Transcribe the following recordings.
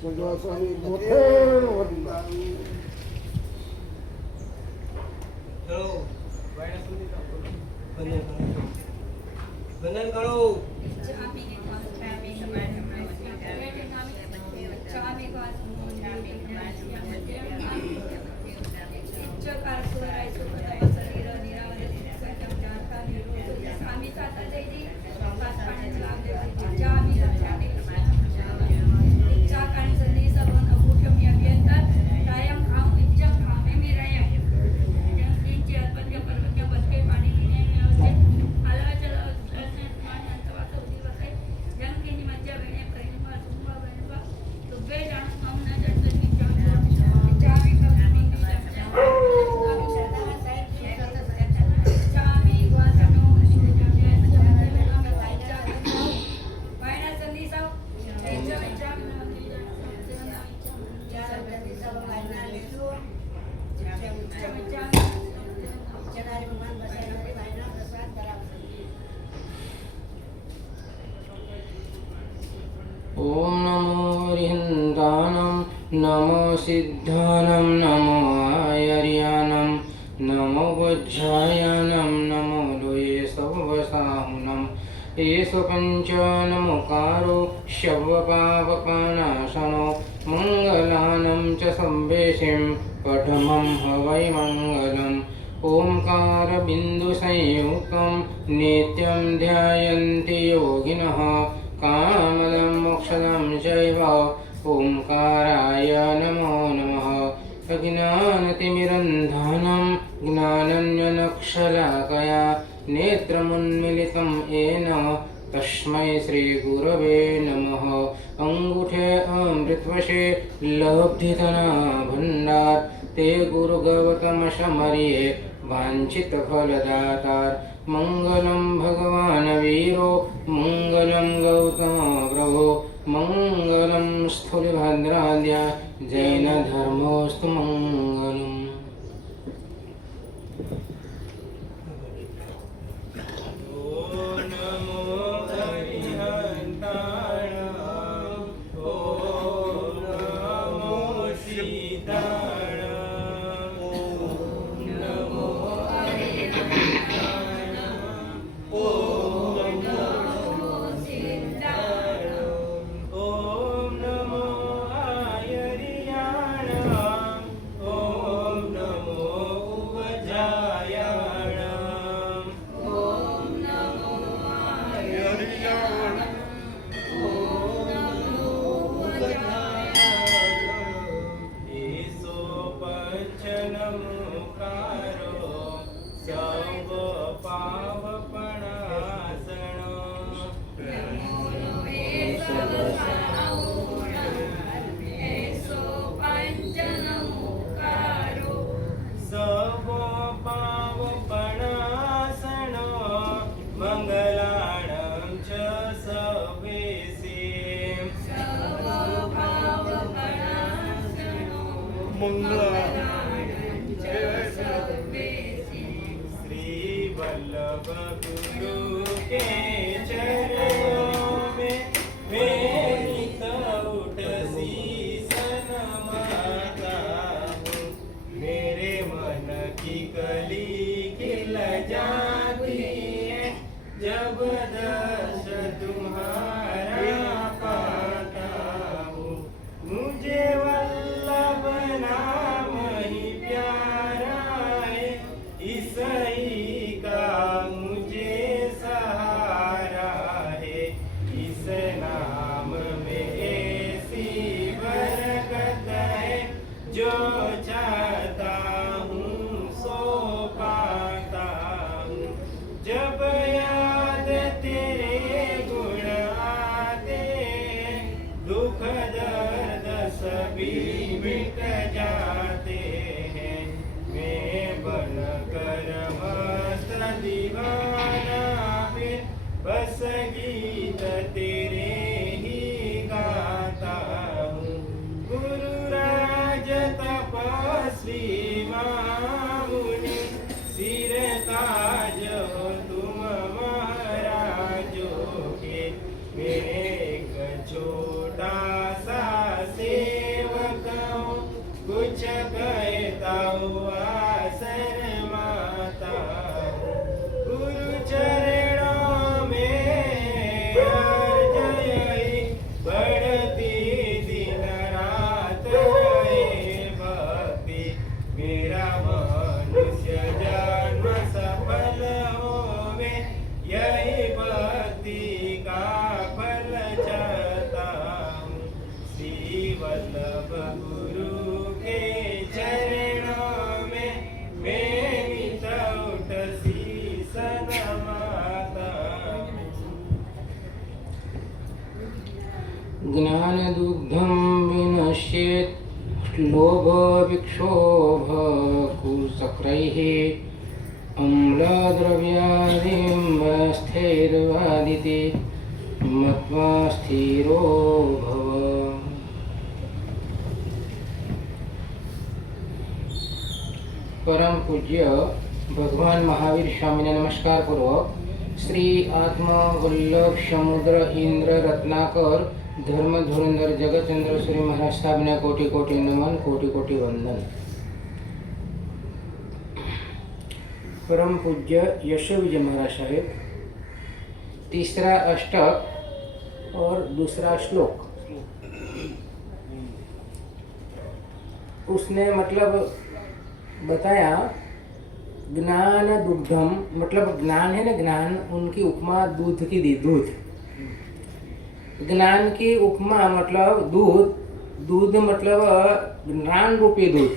સજાસણી મોઠેર વંદના चलो बंधन करो ओम नमो रिहंतानं नमो सिद्धानं नमो आयर्यानं नमो वज्रायानं नमो लोये सवसाहुनं येषु पञ्चानमुकारो शवपावपनाशनो मङ्गलानं च संवेशिं पठमं हवै मङ्गलम् ओंकारबिन्दुसंयुक्तं नित्यं ध्यायन्ति योगिनः कामदं मोक्षदं चैव ओंकाराय नमो नमः अज्ञानतिमिरन्धनं ज्ञानञ्जनशलाकया नेत्रमुन्मीलितं येन तस्मै श्रीगुरवे नमः अंगूठे अमृतवशे लब्धिधना भण्डार ते गुरुगौतम शमरिये वांछित फलदातार मंगलम भगवान वीरो मंगलम गौतम प्रभो मंगलम स्थूलभद्राद्या जैन धर्मोस्तु मंगलम। छोटा सा से तब गुरु के चरणों में मेरी चौट शीस नमाता ज्ञान दुग्धम विनश्येत् लोभ विक्षोभ कुसक्रैः अम्लद्रव्यादिं स्थिरवादिति मत्वा स्थिरो भव। परम पूज्य भगवान महावीर स्वामी ने नमस्कार पूर्वक श्री आत्मा वल्लभ समुद्र इंद्र रत्नाकर धर्म धुरंधर जगतचंद्र श्री महाराज साहब ने कोटि कोटि नमन कोटि कोटि वंदन। परम पूज्य यशो विजय महाराज साहेब तीसरा अष्टक और दूसरा श्लोक उसने मतलब बताया ज्ञान दुग्धम मतलब ज्ञान है ना, ज्ञान उनकी उपमा दूध की दी। दूध ज्ञान की उपमा मतलब दूध, दूध मतलब ज्ञान रूपी दूध।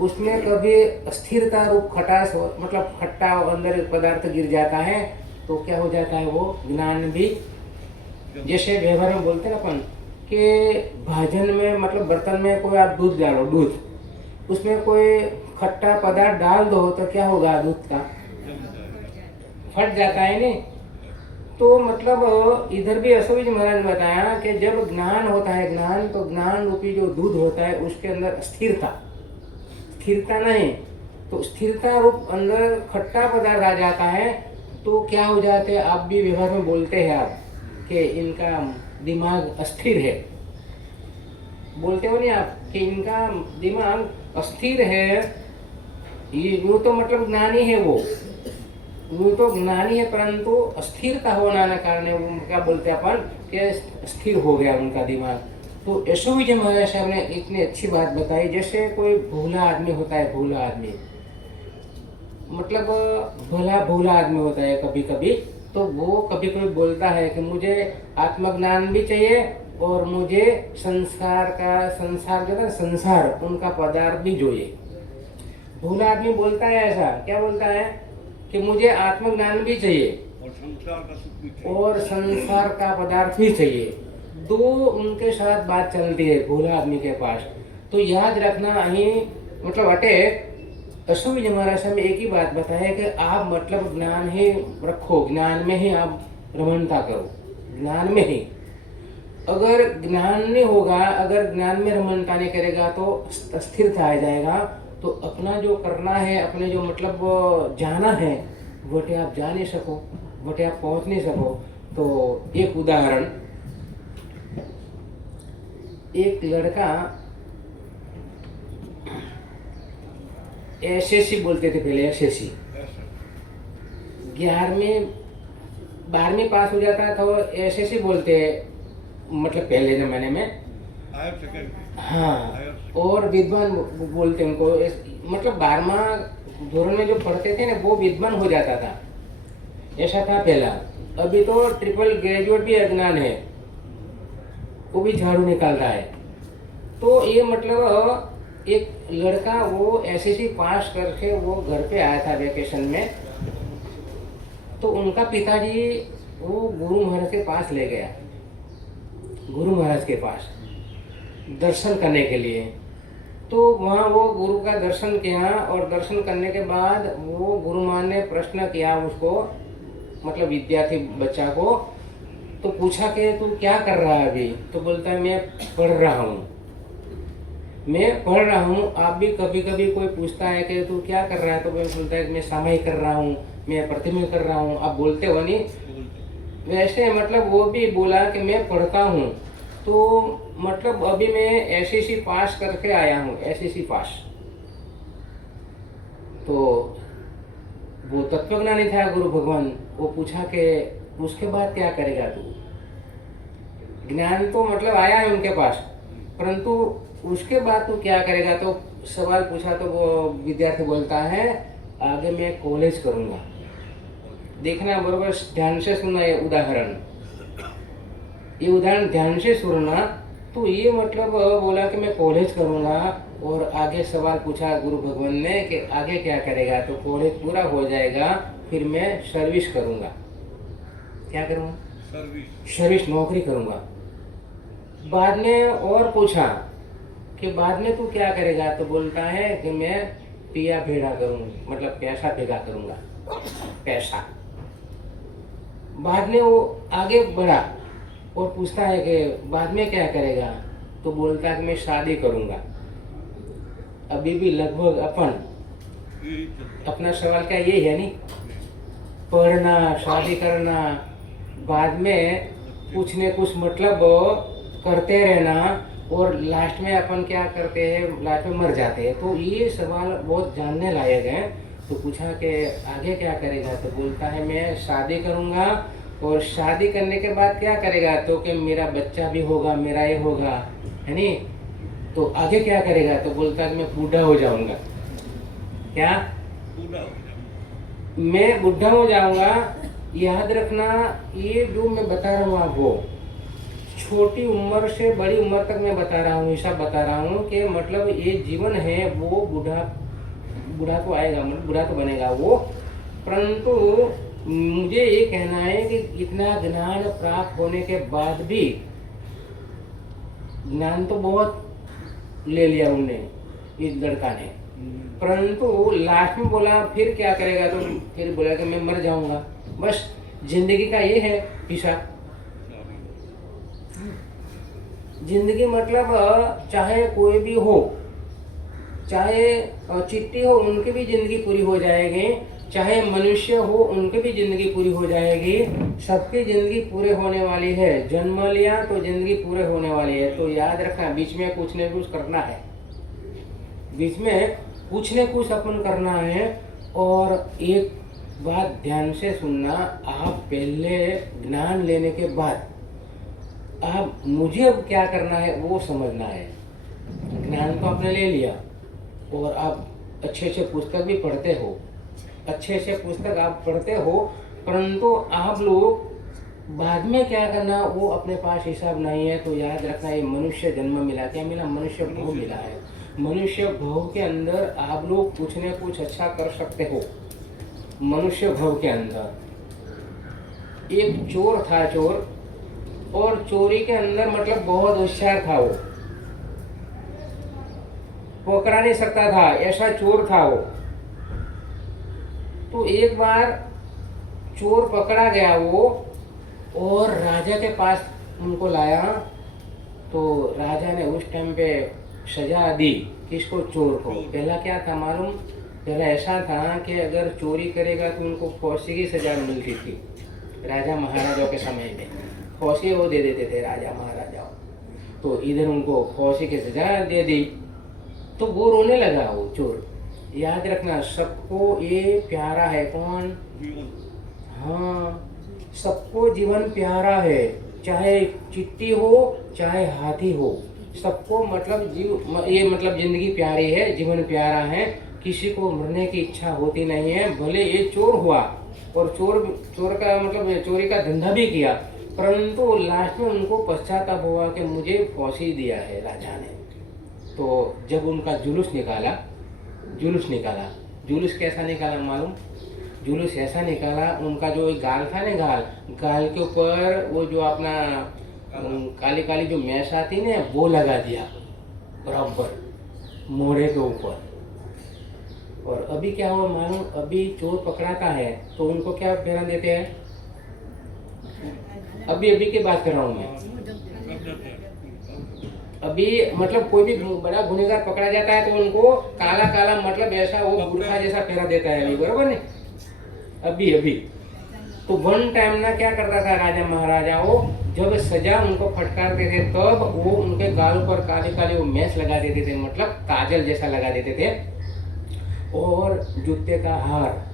उसमें कभी स्थिरता रूप खटास हो मतलब खट्टा अंदर पदार्थ गिर जाता है तो क्या हो जाता है वो ज्ञान भी। जैसे व्यवहार में बोलते हैं ना अपन कि भाजन में मतलब बर्तन में कोई आप दूध डालो, दूध उसमें कोई खट्टा पदार्थ डाल दो तो क्या होगा, दूध का फट जाता है नहीं। तो मतलब इधर भी यशो विजय महाराज ने बताया कि जब ज्ञान होता है ज्ञान, तो ज्ञान रूपी जो दूध होता है उसके अंदर स्थिरता, स्थिरता नहीं तो स्थिरता रूप अंदर खट्टा पदार्थ आ जाता है तो क्या हो जाते हैं। आप भी व्यवहार में बोलते हैं आप कि इनका दिमाग अस्थिर है, बोलते हो नहीं आप कि इनका दिमाग अस्थिर है। ये यूँ तो मतलब ज्ञानी है, वो यूँ तो ज्ञानी है परंतु अस्थिरता होना के कारण वो क्या बोलते हैं अपन कि स्थिर हो गया उनका दिमाग। तो यशो विजय महाराज साहब ने इतनी अच्छी बात बताई। जैसे कोई भोला आदमी होता है, भोला आदमी मतलब भोला भोला आदमी होता है कभी कभी, तो वो कभी कभी बोलता है कि मुझे आत्मज्ञान भी चाहिए और मुझे संसार का संसार जो है संसार उनका पदार्थ भी चाहिए। भोला आदमी बोलता है ऐसा, क्या बोलता है कि मुझे आत्मज्ञान भी चाहिए और संसार का पदार्थ भी चाहिए। दो उनके साथ बात चलती है भोला आदमी के पास। तो याद रखना अहीं मतलब अटे यशो विजय महाराज साहब ने एक ही बात बताया कि आप मतलब ज्ञान ही रखो, ज्ञान में ही आप रमणता करो, ज्ञान में ही। अगर ज्ञान नहीं होगा, अगर ज्ञान में रमणता नहीं करेगा तो अस्थिरता आ जाएगा। तो अपना जो करना है, अपने जो मतलब जाना है वटे आप जा नहीं सको, वटे आप पहुंच नहीं सको। तो एक उदाहरण, एक लड़का एसएससी बोलते थे पहले, एसएससी 12वीं पास हो जाता था तो एसएससी बोलते मतलब पहले जमाने में। हाँ, और विद्वान बोलते उनको मतलब 12वां धोरण में जो पढ़ते थे ना वो विद्वान हो जाता था, ऐसा था पहला। अभी तो ट्रिपल ग्रेजुएट भी अज्ञान है, वो भी झाड़ू निकालता है। तो ये मतलब एक लड़का वो एसएससी पास करके वो घर पे आया था वेकेशन में। तो उनका पिताजी वो गुरु महाराज के पास ले गया, गुरु महाराज के पास दर्शन करने के लिए। तो वहाँ वो गुरु का दर्शन किया और दर्शन करने के बाद वो गुरु महाराज ने प्रश्न किया उसको मतलब विद्यार्थी बच्चा को। तो पूछा कि तू क्या कर रहा है अभी? तो बोलता है मैं पढ़ रहा हूँ, मैं पढ़ रहा हूँ। आप भी कभी कभी कोई पूछता है कि तू क्या कर रहा है तो मैं बोलता है कि मैं सामायिक कर रहा हूँ, मैं प्रतिमा कर रहा हूँ। आप बोलते हो नहीं, वैसे मतलब वो भी बोला कि मैं पढ़ता हूँ। तो मतलब अभी मैं एसएससी पास करके आया हूँ, एसएससी पास। तो वो तत्वज्ञानी था गुरु भगवान। वो पूछा कि उसके बाद क्या करेगा तू? ज्ञान तो मतलब आया है उनके पास, परंतु उसके बाद तू क्या करेगा? तो सवाल पूछा तो वो विद्यार्थी बोलता है आगे मैं कॉलेज करूँगा। देखना बरोबर ध्यान से सुनना ये उदाहरण ध्यान से सुनना तो ये मतलब बोला कि मैं कॉलेज करूँगा। और आगे सवाल पूछा गुरु भगवान ने कि आगे क्या करेगा, तो कॉलेज पूरा हो जाएगा फिर मैं सर्विस करूँगा। क्या करूँगा? सर्विस, नौकरी करूँगा। बाद में और पूछा कि बाद में तू क्या करेगा, तो बोलता है कि मैं पिया भेड़ा करूँगा, मतलब पैसा भेगा करूँगा, पैसा। बाद में वो आगे बढ़ा और पूछता है कि बाद में क्या करेगा, तो बोलता है कि मैं शादी करूँगा। अभी भी लगभग अपना सवाल क्या यही है नहीं, पढ़ना, शादी करना, बाद में कुछ न कुछ मतलब करते रहना, और लास्ट में अपन क्या करते हैं, लास्ट में मर जाते हैं। तो ये सवाल बहुत जानने लायक है। तो पूछा कि आगे क्या करेगा, तो बोलता है मैं शादी करूँगा, और शादी करने के बाद क्या करेगा, तो कि मेरा बच्चा भी होगा, मेरा ये होगा, है नहीं। तो आगे क्या करेगा, तो बोलता है कि मैं बूढ़ा हो जाऊँगा। क्या? मैं बूढ़ा हो जाऊँगा। याद रखना, ये जो मैं बता रहा हूँ आपको, छोटी उम्र से बड़ी उम्र तक मैं बता रहा हूँ, ऐसा बता रहा हूँ कि मतलब ये जीवन है वो बूढ़ा तो आएगा, मतलब बूढ़ा तो बनेगा वो। परंतु मुझे ये कहना है कि इतना ज्ञान प्राप्त होने के बाद भी, ज्ञान तो बहुत ले लिया उनने, इस लड़का ने, परंतु लास्ट में बोला फिर क्या करेगा, तो फिर बोला कि मैं मर जाऊंगा। बस जिंदगी का ये है हिसाब। जिंदगी मतलब चाहे कोई भी हो, चाहे चिट्ठी हो उनकी भी जिंदगी पूरी हो जाएगी, चाहे मनुष्य हो उनकी भी जिंदगी पूरी हो जाएगी। सबकी जिंदगी पूरे होने वाली है। जन्म लिया तो जिंदगी पूरे होने वाली है। तो याद रखना, बीच में कुछ न कुछ करना है, बीच में कुछ न कुछ अपन करना है। और एक बात ध्यान से सुनना, आप पहले ज्ञान लेने के बाद आप मुझे अब क्या करना है वो समझना है। ज्ञान तो आपने ले लिया और आप अच्छे अच्छे पुस्तक भी पढ़ते हो, अच्छे अच्छे पुस्तक आप पढ़ते हो, परंतु आप लोग बाद में क्या करना वो अपने पास हिसाब नहीं है। तो याद रखना, ये मनुष्य जन्म मिला, क्या मिला? मनुष्य भव मिला है। मनुष्य भव के अंदर आप लोग कुछ न कुछ अच्छा कर सकते हो। मनुष्य भव के अंदर एक चोर था, चोर, और चोरी के अंदर मतलब बहुत होशियार था, वो पकड़ा नहीं सकता था, ऐसा चोर था वो। तो एक बार चोर पकड़ा गया वो, और राजा के पास उनको लाया। तो राजा ने उस टाइम पे सजा दी, किसको? चोर को। पहला क्या था मालूम? पहला ऐसा था कि अगर चोरी करेगा तो उनको फांसी की सजा मिलती थी। राजा महाराजाओं के समय में फांसी वो दे देते थे राजा महाराजाओं। तो इधर उनको फांसी की सजा दे दी। तो वो रोने लगा वो चोर। याद रखना, सबको ये प्यारा है। कौन? हाँ, सबको जीवन प्यारा है, चाहे चिट्टी हो चाहे हाथी हो, सबको मतलब ये मतलब जिंदगी प्यारी है, जीवन प्यारा है। किसी को मरने की इच्छा होती नहीं है। भले ये चोर हुआ और चोर का मतलब चोरी का धंधा भी किया, परंतु लास्ट में उनको पश्चाताप हुआ कि मुझे फांसी दिया है राजा ने। तो जब उनका जुलूस निकाला, जुलूस कैसा निकाला मालूम? जुलूस ऐसा निकाला, उनका जो गाल था ना, गाल के ऊपर वो जो अपना काली काली जो मैश आती ना, वो लगा दिया बराबर मोड़े के ऊपर। और अभी क्या हुआ मालूम? अभी चोर पकड़ाता है तो उनको क्या पहना देते हैं? अभी की बात कर रहा हूँ मैं। अभी मतलब कोई भी बड़ा गुनहगार पकड़ा जाता है तो उनको काला काला मतलब ऐसा वो बुरखा जैसा पहना देता है, अभी बराबर नहीं? अभी तो वन टाइम ना क्या करता था राजा महाराजाओं, जब सजा उनको फटकारते थे तब वो उनके गालों पर काले काले वो मैस लगा देते थे, मतलब काजल जैसा लगा देते थे। और जूते का हार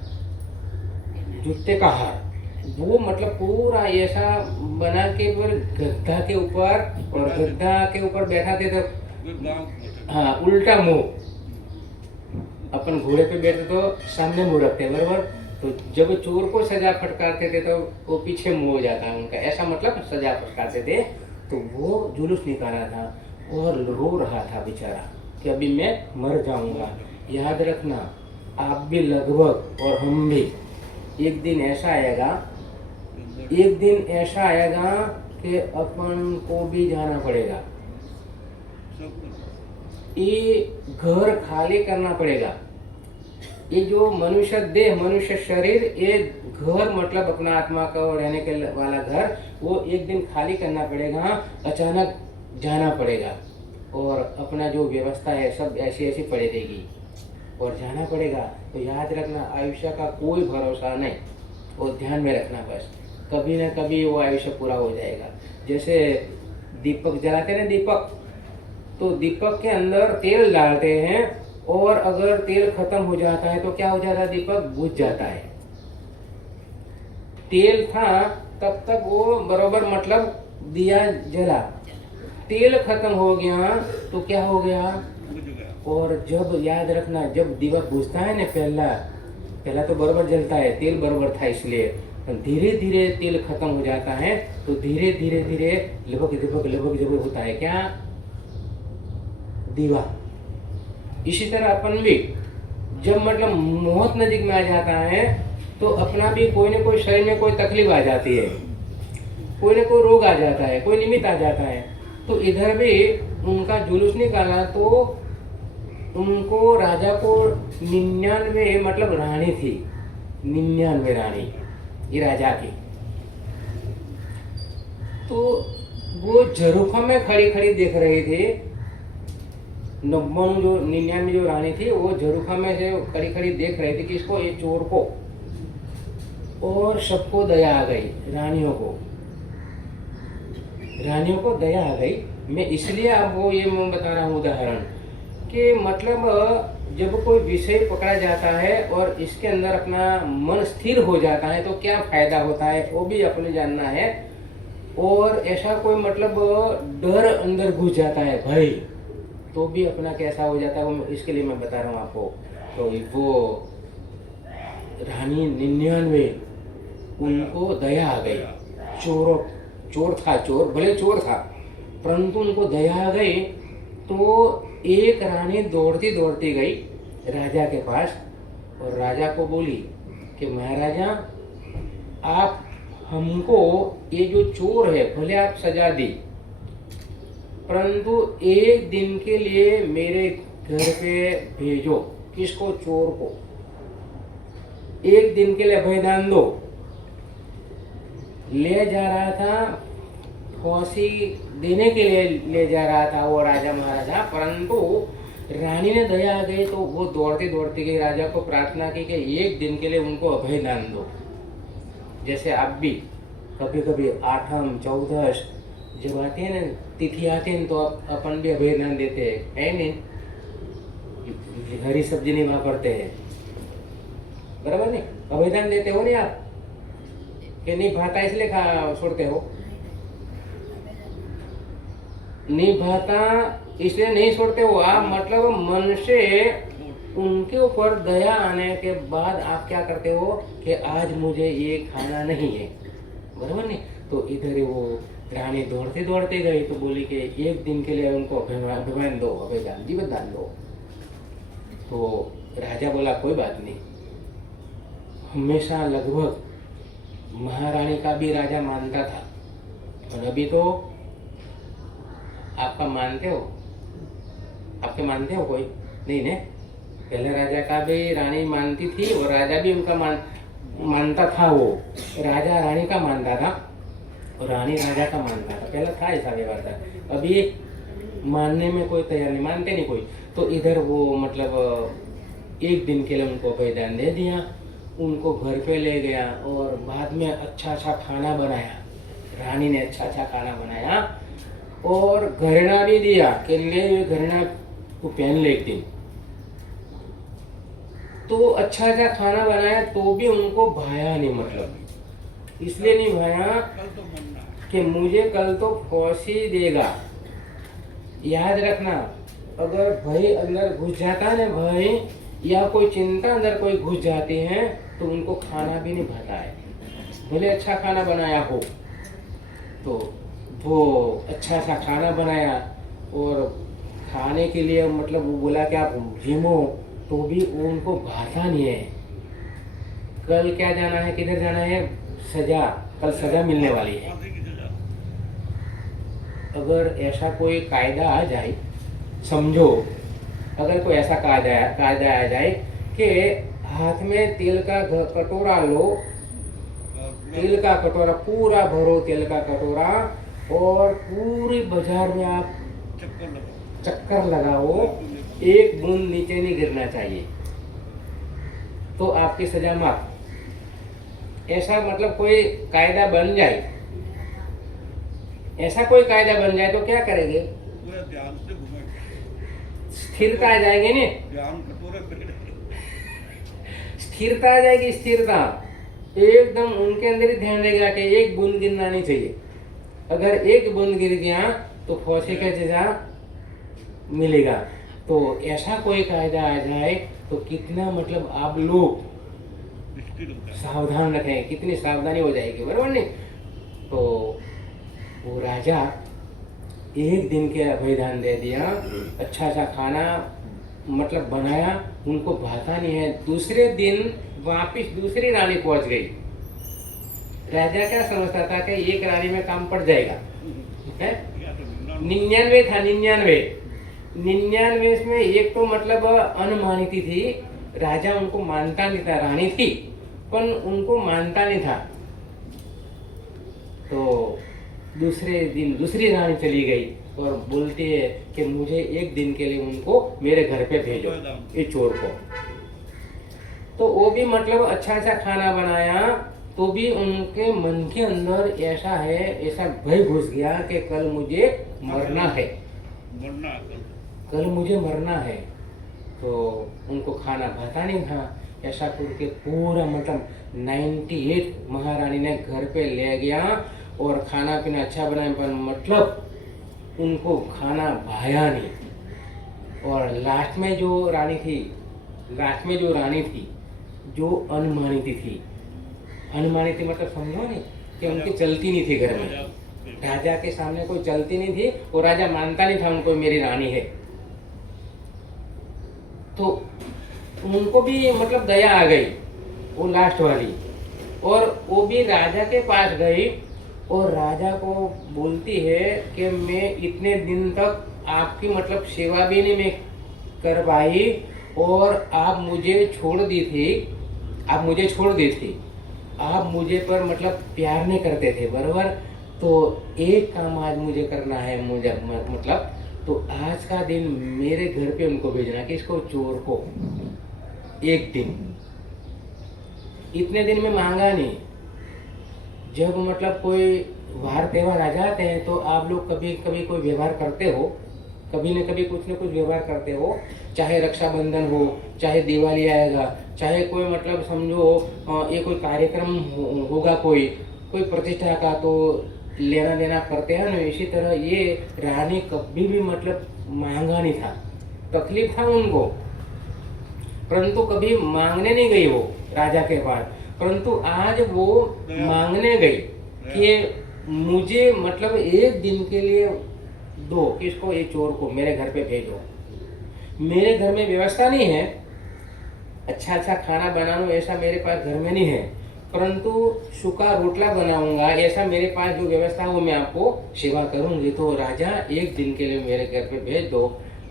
वो मतलब पूरा ऐसा बना के गद्दा के ऊपर, और गद्दा के ऊपर बैठाते थे। हाँ, उल्टा मुंह। अपन घोड़े पे बैठते तो सामने मुंह रखते, बराबर? तो जब चोर को सजा फटकारते थे तो वो पीछे मुंह हो जाता है उनका, ऐसा मतलब सजा फटकारते थे। तो वो जुलूस निकाला था और रो रहा था बेचारा कि अभी मैं मर जाऊंगा। याद रखना, आप भी लगभग और हम भी एक दिन ऐसा आएगा कि अपन को भी जाना पड़ेगा। ये घर खाली करना पड़ेगा। ये जो मनुष्य देह, मनुष्य शरीर, ये घर मतलब अपना आत्मा का रहने के वाला घर, वो एक दिन खाली करना पड़ेगा। अचानक जाना पड़ेगा और अपना जो व्यवस्था है सब ऐसी ऐसी पड़ी रहेगी और जाना पड़ेगा। तो याद रखना, आयुष्य का कोई भरोसा नहीं, वो ध्यान में रखना बस। कभी ना कभी वो आयुष्य पूरा हो जाएगा। जैसे दीपक जलाते हैं ना, दीपक, तो दीपक के अंदर तेल डालते हैं और अगर तेल खत्म हो जाता है तो क्या हो जाता है, दीपक बुझ जाता है। तेल था तब तक वो बरोबर मतलब दिया जला, तेल खत्म हो गया तो क्या हो गया। और जब याद रखना, जब दीवा बुझता है ना, पहला तो बरोबर जलता है, तेल बरोबर था, इसलिए धीरे धीरे तेल खत्म हो जाता है तो धीरे धीरे धीरे लगभग होता है क्या, दीवा। इसी तरह अपन भी जब मतलब मौत नजीक में आ जाता है तो अपना भी कोई ना कोई शरीर में कोई तकलीफ आ जाती है, कोई ना कोई रोग आ जाता है, कोई निमित्त आ जाता है। तो इधर भी उनका जुलूस निकाला तो उनको राजा को 99 मतलब रानी थी, 99 रानी ये राजा की। तो वो झरोखा में खड़ी खड़ी देख रहे थे। 99 जो रानी थी वो झरोखा में से खड़ी खड़ी देख रहे थे कि इसको, ये चोर को, और सबको दया आ गई, रानियों को दया आ गई। मैं इसलिए आपको ये मैं बता रहा हूँ उदाहरण कि मतलब जब कोई विषय पकड़ा जाता है और इसके अंदर अपना मन स्थिर हो जाता है तो क्या फायदा होता है वो भी अपने जानना है। और ऐसा कोई मतलब डर अंदर घुस जाता है, भय, तो भी अपना कैसा हो जाता है, वो इसके लिए मैं बता रहा हूँ आपको। तो वो रानी 99 उनको दया आ गई। चोर भले चोर था परंतु उनको दया आ गई। तो एक रानी दौड़ती दौड़ती गई राजा के पास और राजा को बोली कि महाराजा, आप हमको ये जो चोर है भले आप सजा दी, परंतु एक दिन के लिए मेरे घर पे भेजो, किसको, चोर को, एक दिन के लिए अभयदान दो। ले जा रहा था, फांसी देने के लिए ले जा रहा था वो राजा महाराजा, परंतु रानी ने दया आ गई तो वो दौड़ती दौड़ती गई, राजा को प्रार्थना की कि एक दिन के लिए उनको अभयदान दो। जैसे आप भी कभी कभी 8म 14 जब आते हैं ना, तिथि आते हैं तो अपन भी अभयदान देते हैं, है नहीं, हरी सब्जी नहीं वहाँ करते हैं, बराबर नहीं, अभयदान देते हो नहीं आप, कि नहीं भाता इसलिए छोड़ते हो, नहीं भाता इसलिए नहीं छोड़ते हो आप, मतलब मन से उनके ऊपर दया आने के बाद आप क्या करते हो कि आज मुझे ये खाना नहीं है, बराबर नहीं। तो इधर वो रानी दौड़ते दौड़ते गई तो बोली कि एक दिन के लिए उनको अभिमान दो, अभयदान, जीवदान दो। तो राजा बोला कोई बात नहीं। हमेशा लगभग महारानी का भी राजा मानता था, और अभी तो आपका मानते हो, आपके मानते हो कोई नहीं ने, पहले राजा का भी रानी मानती थी और राजा भी उनका मानता था, वो राजा रानी का मानता था और रानी राजा का मानता था, पहले था ऐसा व्यवहार था। अभी मानने में कोई तैयार नहीं, मानते नहीं कोई। तो इधर वो मतलब एक दिन के लिए उनको अभयदान दे दिया, उनको घर पे ले गया और बाद में अच्छा अच्छा खाना बनाया, रानी ने अच्छा अच्छा खाना बनाया और घरेणा भी दिया कि ले घरेणा को पहन ले एक दिन। तो अच्छा अच्छा खाना बनाया तो भी उनको भाया नहीं, मतलब इसलिए नहीं भाया कि मुझे कल तो फांसी देगा। याद रखना, अगर भय अंदर घुस जाता है ना, भय या कोई चिंता अंदर कोई घुस जाती है तो उनको खाना भी नहीं भाता है, भले अच्छा खाना बनाया हो। तो वो अच्छा सा खाना बनाया और खाने के लिए मतलब वो बोला कि आप झीमो, तो भी वो उनको भाता नहीं है। कल क्या जाना है, किधर जाना है? सजा, कल सजा मिलने वाली है। फांसी की सजा। अगर ऐसा कोई कायदा आ जाए, समझो अगर कोई ऐसा कायदा आ जाए कि हाथ में तेल का कटोरा लो, तेल का कटोरा पूरा भरो, तेल का कटोरा, और पूरी बाजार में आप चक्कर लगाओ, चक्कर लगाओ, एक बूंद नीचे नहीं गिरना चाहिए, तो आपकी सजा माफ। ऐसा मतलब कोई कायदा बन जाए, ऐसा कोई कायदा बन जाए तो क्या करेंगे? पूरा ध्यान से घुमाएंगे, स्थिरता आ जाएगी ने, ध्यान कटोरे पे रहेगा। स्थिरता आ जाएगी, स्थिरता एकदम उनके अंदर ही ध्यान रहेगा कि एक बूंद गिरना नहीं चाहिए। अगर एक बूंद गिर गया तो फांसी का सजा मिलेगा। तो ऐसा कोई कायदा आ जाए तो कितना मतलब आप लोग मुश्किल होता है। सावधान रखें, कितनी सावधानी हो जाएगी, बराबर नहीं? तो वो राजा एक दिन के अभिधान दे दिया, अच्छा सा खाना मतलब बनाया, उनको भाता नहीं है। दूसरे दिन वापिस दूसरी रानी पहुंच गई। राजा क्या समझता था कि एक रानी में काम पड़ जाएगा, है? 99 था, 99 में एक तो मतलब अनुमानित थी, राजा उनको मानता नहीं था, रानी थी पर उनको मानता नहीं था। तो दूसरे दिन दूसरी रानी चली गई और बोलती है कि मुझे एक दिन के लिए उनको मेरे घर पे भेजो, ये चोर को। तो वो भी मतलब अच्छा सा खाना बनाया, तो भी उनके मन के अंदर ऐसा है, ऐसा भय घुस गया कि कल मुझे मरना है, कल मुझे मरना है। तो उनको खाना भाता नहीं था। ऐसा करके पूरा मतलब 98 महारानी ने घर पे ले गया और खाना पीना अच्छा बनाया, पर मतलब उनको खाना भाया नहीं। और लास्ट में जो रानी थी, जो अनुमानित थी मतलब समझो नहीं कि उनकी चलती नहीं थी घर में, राजा के सामने कोई चलती नहीं थी और राजा मानता नहीं था उनको मेरी रानी है। तो उनको भी मतलब दया आ गई, वो लास्ट वाली, और वो भी राजा के पास गई और राजा को बोलती है कि मैं इतने दिन तक आपकी मतलब सेवा भी नहीं मैं कर पाई और आप मुझे छोड़ दी थी, आप मुझे पर मतलब प्यार नहीं करते थे, बराबर? तो एक काम आज मुझे करना है, मुझे मतलब तो आज का दिन मेरे घर पे उनको भेजना, किसको? चोर को। एक दिन, इतने दिन में मांगा नहीं। जब मतलब कोई वार त्योहार आ जाते हैं तो आप लोग कभी कभी कोई व्यवहार करते हो, कभी न कभी कुछ न कुछ व्यवहार करते हो, चाहे रक्षाबंधन हो, चाहे दिवाली आएगा, चाहे कोई मतलब समझो ये कोई कार्यक्रम होगा, कोई प्रतिष्ठा का, तो लेना देना करते हैं ना। इसी तरह ये रानी कभी भी मतलब मांगा नहीं था, तकलीफ था उनको, परंतु कभी मांगने नहीं गई वो राजा के पास। परंतु आज वो मांगने गई कि मुझे मतलब एक दिन के लिए दो, किसको? ये चोर को मेरे घर पे भेजो। मेरे घर में व्यवस्था नहीं है, अच्छा खाना बनाना ऐसा मेरे पास घर में नहीं है, परंतु सूखा रोटला बनाऊंगा, ऐसा मेरे पास जो व्यवस्था है वो मैं आपको सेवा करूंगी। तो राजा एक दिन के लिए मेरे घर पे भेज दो।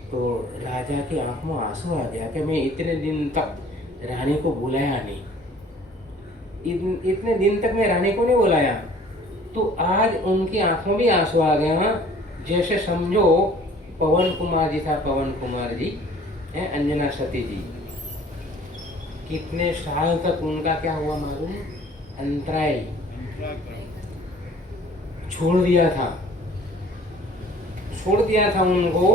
तो राजा की आंख में आंसू आ गया कि मैं इतने दिन तक रानी को बुलाया नहीं, इतने दिन तक मैं रानी को नहीं बुलाया। तो आज उनकी आंखों में आंसू आ गया, जैसे समझो पवन कुमार जी हैं, अंजना सती जी, कितने साल तक उनका क्या हुआ मालूम? अंतराय छोड़ दिया था उनको।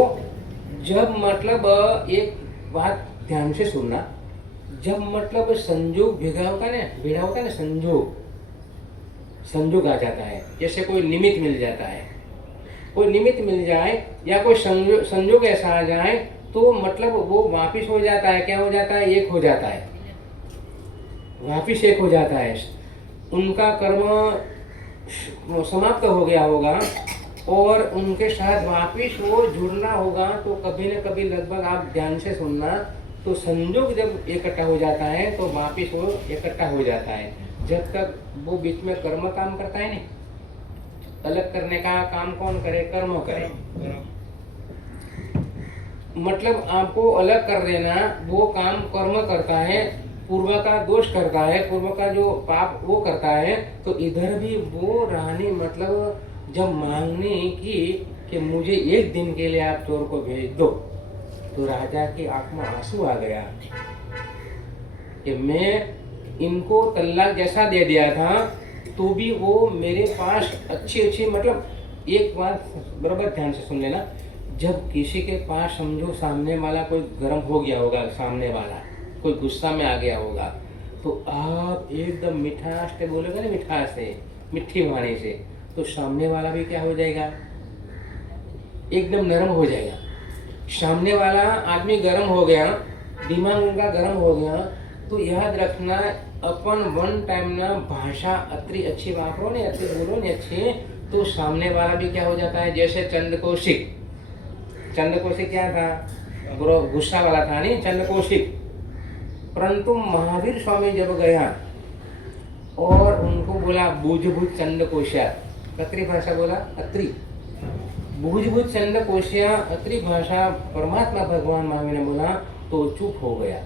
जब मतलब एक बात ध्यान से सुनना, जब मतलब संजोग भिड़ा होता है ना, संजोग आ जाता है, जैसे कोई निमित्त मिल जाता है, कोई निमित्त मिल जाए या कोई संजोग ऐसा आ जाए तो मतलब वो वापिस हो जाता है, क्या हो जाता है? एक हो जाता है, वापिस एक हो जाता है। उनका कर्म समाप्त हो गया होगा और उनके साथ वापिस वो जुड़ना होगा। तो कभी न कभी लगभग आप ध्यान से सुनना, तो संयोग जब इकट्ठा हो जाता है तो वापिस वो इकट्ठा हो जाता है। जब तक वो बीच में कर्म काम करता है नहीं, अलग करने का काम कौन करे? कर्म करे। मतलब आपको अलग कर देना, वो काम कर्म करता है, पूर्व का दोष करता है, पूर्व का जो पाप वो करता है। तो इधर भी वो रानी मतलब जब मांगने की कि मुझे एक दिन के लिए आप चोर को भेज दो, तो राजा की आंख में आंसू आ गया कि मैं इनको तलाक जैसा दे दिया था तो भी वो मेरे पास अच्छी मतलब एक बात बराबर ध्यान से सुन लेना। जब किसी के पास समझो सामने वाला कोई गर्म हो गया होगा, सामने वाला कोई गुस्सा में आ गया होगा, तो आप एकदम मिठास से बोलोगे ना, मिठास से, मिठी वाणी से, तो सामने वाला भी क्या हो जाएगा? एकदम नरम हो जाएगा। सामने वाला आदमी गर्म हो गया, दिमाग उनका गर्म हो गया, तो याद रखना अपन वन टाइम ना भाषा अतरी अच्छी वापरो ने, अतरी बोलो ने अच्छी, तो सामने वाला भी क्या हो जाता है? जैसे चंद्रकौशिक क्या था? गुस्सा वाला था नहीं, चंद्रकौशिक। परंतु महावीर स्वामी जब गया और उनको बोला बूझ चंद्रकोशिया, अत्री भाषा बोला, अत्री बूझ चंद्रकोशिया, अत्री भाषा परमात्मा भगवान महावीर ने बोला तो चुप हो गया।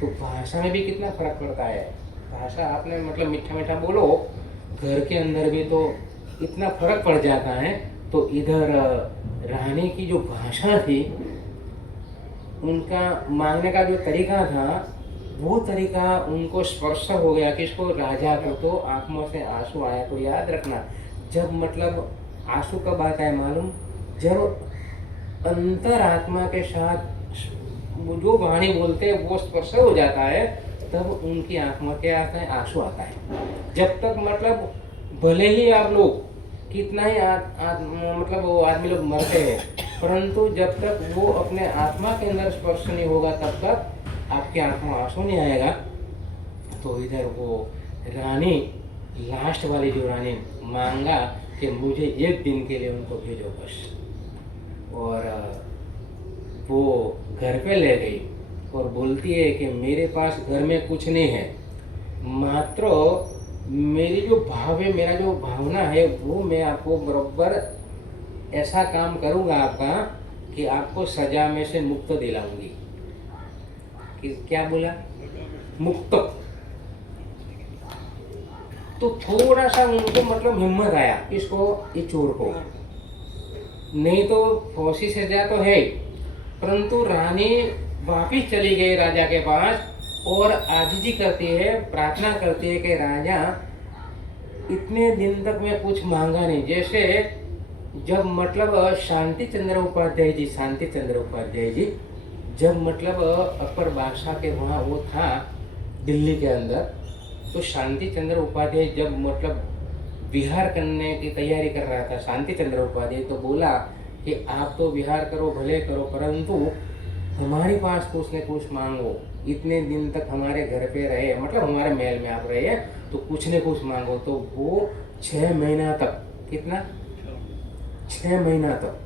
तो भाषा में भी कितना फर्क पड़ता है। भाषा आपने मतलब मीठा मीठा बोलो, घर के अंदर भी तो इतना फर्क पड़ जाता है। तो इधर रहने की जो भाषा थी, उनका मांगने का जो तरीका था, वो तरीका उनको स्पर्श हो गया। किसको? राजा को। तो आंखों से आंसू आया। तो याद रखना, जब मतलब आंसू कब आता है मालूम? जब अंतरात्मा के साथ जो वाणी बोलते हैं वो स्पर्श हो जाता है, तब उनकी आंख में क्या आता है? आंसू आता है। जब तक मतलब भले ही आप लोग कितना ही मतलब वो आदमी लोग मरते हैं, परंतु जब तक वो अपने आत्मा के अंदर स्पर्श नहीं होगा तब तक आपके आंखों में आंसू नहीं आएगा। तो इधर वो रानी, लास्ट वाली जो रानी मांगा कि मुझे एक दिन के लिए उनको भेजो बस, और वो घर पे ले गई और बोलती है कि मेरे पास घर में कुछ नहीं है, मात्र मेरी जो भाव है, मेरा जो भावना है, वो मैं आपको बराबर ऐसा काम करूँगा आपका कि आपको सजा में से मुक्त दिलाऊंगी। कि क्या बोला? मुक्त। तो थोड़ा सा उनको मतलब हिम्मत आया, इसको, ये चोर को। नहीं तो फांसी सजा तो है, परंतु रानी वापिस चली गई राजा के पास और आजिजी करती है, प्रार्थना करती है कि राजा, इतने दिन तक मैं कुछ मांगा नहीं। जैसे जब मतलब शांति चंद्र उपाध्याय जी जब मतलब अकबर बादशाह के वहाँ वो था दिल्ली के अंदर, तो शांति चंद्र उपाध्याय जब मतलब विहार करने की तैयारी कर रहा था, शांति चंद्र उपाध्याय तो बोला कि आप तो विहार करो, भले करो, परंतु हमारे पास कुछ न कुछ मांगो। इतने दिन तक हमारे घर पे रहे, मतलब हमारे महल में आप रहे, तो कुछ न कुछ मांगो। तो वो 6 महीना तक, कितना? 6 महीना तक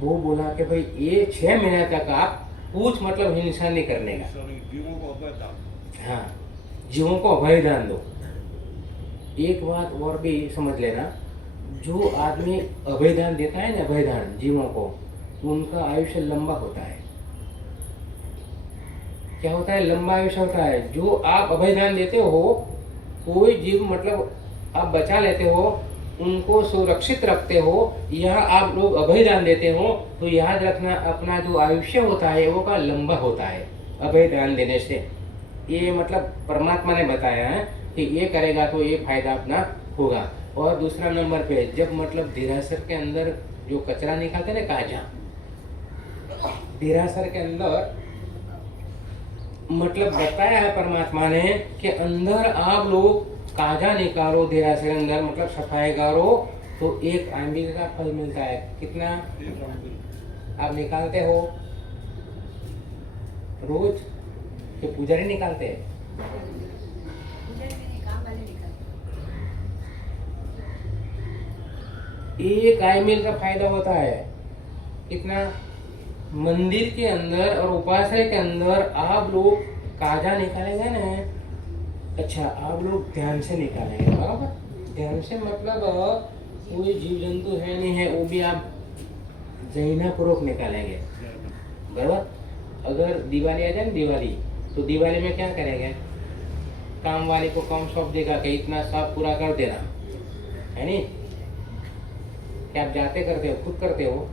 वो बोला कि भाई ये 6 महीना तक आप कुछ मतलब हिंसा नहीं करने का। जीवों को अभय दान। हाँ, जीवों को अभय दान दो। एक बात और भी समझ लेना, जो आदमी अभय दान देता है ना, अभय दान जीवों को, उनका आयुष्य लंबा होता है। क्या होता है? लंबा आयुष्य होता है। जो आप अभय दान देते हो, कोई जीव मतलब आप बचा लेते हो, उनको सुरक्षित रखते हो, या आप लोग अभय दान देते हो, तो याद रखना अपना जो आयुष्य होता है वो का लंबा होता है अभय दान देने से। ये मतलब परमात्मा ने बताया है कि ये करेगा तो ये फायदा अपना होगा। और दूसरा नंबर पे, जब मतलब देरासर के अंदर जो कचरा निकालते ना, काजा, देरासर के अंदर मतलब बताया है परमात्मा ने कि अंदर आप लोग काजा निकालो, देरासर के अंदर मतलब सफाई करो, तो एक आंबील का फल मिलता है। कितना आप निकालते हो रोज? कि पुजारी निकालते हैं? एक आई मील का फायदा होता है कितना। मंदिर के अंदर और उपासना के अंदर आप लोग काजा निकालेंगे ना, अच्छा आप लोग ध्यान से निकालेंगे, बराबर। ध्यान से मतलब कोई जीव जंतु है नहीं है, वो भी आप जैना पूर्वक निकालेंगे, बराबर। अगर दिवाली आ जाए ना, दिवाली, तो दिवाली में क्या करेंगे, काम वाले को काम सौंप देगा कि इतना साफ पूरा कर देना, है नहीं। क्या आप जाते करते हो, खुद करते हो,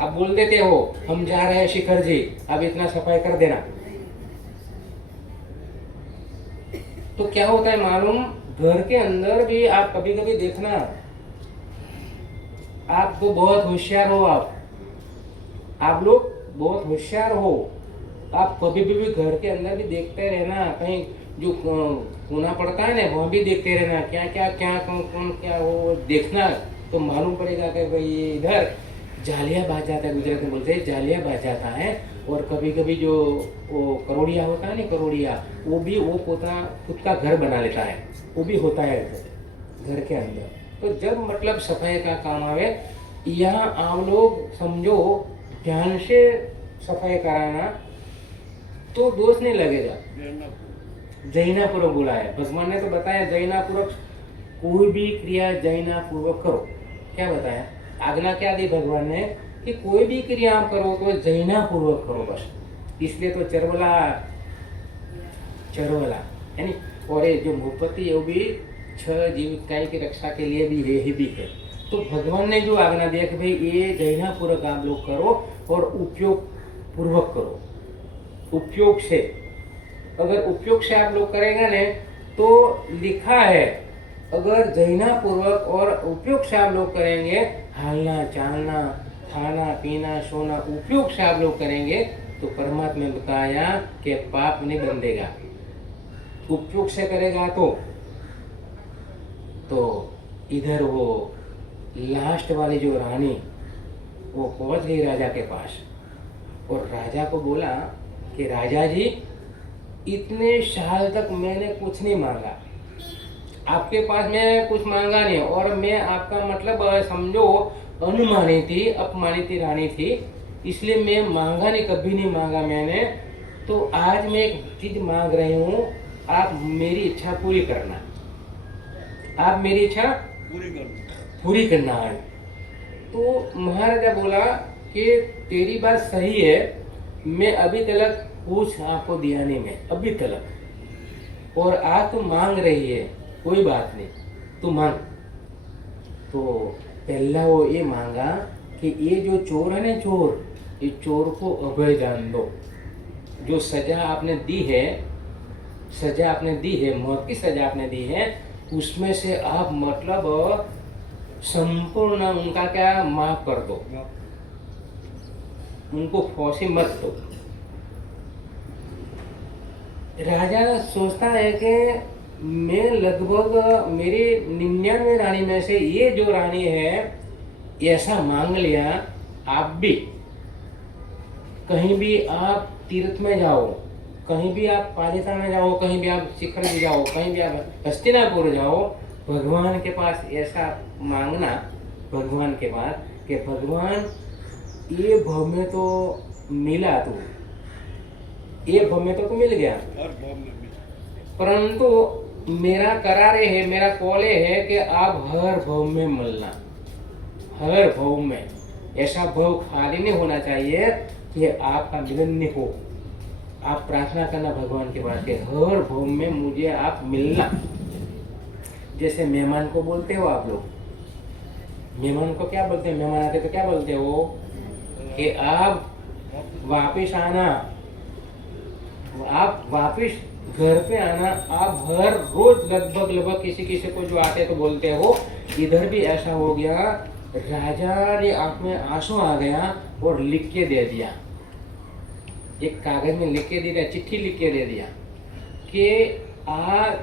आप बोल देते हो हम जा रहे हैं शिखर जी, अब इतना सफाई कर देना। तो क्या होता है मालूम, घर के अंदर भी आप कभी कभी देखना, आप तो बहुत होशियार हो, आप लोग बहुत होशियार हो, आप कभी भी घर के अंदर भी देखते रहना, कहीं जो कोना पड़ता है ना वहाँ भी देखते रहना, क्या क्या क्या कौन क्या हो देखना, तो मालूम पड़ेगा कि भाई इधर जालिया बाज जाता है, गुजरात में बोलते हैं जालिया बाज जाता है। और कभी कभी जो वो करोड़िया होता है ना, करोड़िया, वो भी वो पोता खुद का घर बना लेता है, वो भी होता है घर के अंदर। तो जब मतलब सफाई का काम आवे, यहाँ आप लोग समझो ध्यान से सफाई कराना तो दोष नहीं लगेगा। जैनापूर्वक बोला है भगवान ने, तो बताया जैनापूर्वक कोई भी क्रिया जैनापूर्वक करो। क्या बताया, आज्ञा क्या दी भगवान ने कि कोई भी क्रिया आप करो तो जैनापूर्वक करो बस। इसलिए तो चरवला है नी। और ये जो भूपति है वो भी 6 जीविकाएं की रक्षा के लिए भी ये ही भी है। तो भगवान ने जो आज्ञा दिया कि भाई ये जैनापूर्वक आप लोग करो और उपयोग पूर्वक करो, उपयोग से। अगर उपयोग से आप लोग करेंगे ना तो लिखा है, अगर जैना पूर्वक और उपयोग से आप लोग करेंगे, हालना चालना खाना पीना सोना उपयोग से आप लोग करेंगे तो परमात्मा ने बताया कि पाप नहीं बंधेगा। उपयोग से करेगा तो इधर वो लास्ट वाली जो रानी वो पहुंच गई राजा के पास और राजा को बोला कि राजा जी इतने साल तक मैंने कुछ नहीं मांगा, आपके पास मैं कुछ मांगा नहीं, और मैं आपका मतलब समझो अनुमानित थी, अपमानित रानी थी, इसलिए मैं मांगा नहीं, कभी नहीं मांगा मैंने। तो आज मैं एक चीज मांग रही हूँ, आप मेरी इच्छा पूरी करना, आप मेरी इच्छा पूरी करना है। तो महाराजा बोला कि तेरी बात सही है, मैं अभी तक कुछ आपको दिया नहीं, मैं अभी तक, और आज तो मांग रही है, कोई बात नहीं, तू मांग। तो पहला वो ये मांगा कि ये जो चोर है ना, चोर, ये चोर को अभय जान दो। जो सजा आपने दी है, सजा आपने दी है, मौत की सजा आपने दी है, उसमें से आप मतलब संपूर्ण उनका क्या माफ कर दो, उनको फांसी मत दो। राजा सोचता है कि मैं लगभग मेरी 99 रानी में से ये जो रानी है ऐसा मांग लिया। आप भी कहीं भी आप तीर्थ में जाओ, कहीं भी आप पालिताना जाओ, कहीं भी आप शिखर में जाओ, कहीं भी आप हस्तिनापुर जाओ, भगवान के पास ऐसा मांगना, भगवान के पास कि भगवान ये भव में तो मिला, तू ये भव में तो मिल गया, परंतु मेरा करारे है, मेरा कॉले है कि आप हर भव में मिलना, हर भव में। ऐसा भव खाली नहीं होना चाहिए कि आपका मिलन नहीं हो। आप प्रार्थना करना भगवान के पास कि हर भव में मुझे आप मिलना। जैसे मेहमान को बोलते हो आप लोग, मेहमान को क्या बोलते हैं, मेहमान आते तो क्या बोलते हो कि आप वापिस आना, आप वापिस घर पे आना। आप हर रोज लगभग किसी किसी को जो आते तो बोलते हो। इधर भी ऐसा हो गया, राजा ने आंख में आंसू आ गया और लिख के दे दिया, एक कागज में लिख के दे दिया, चिट्ठी लिख के दे दिया कि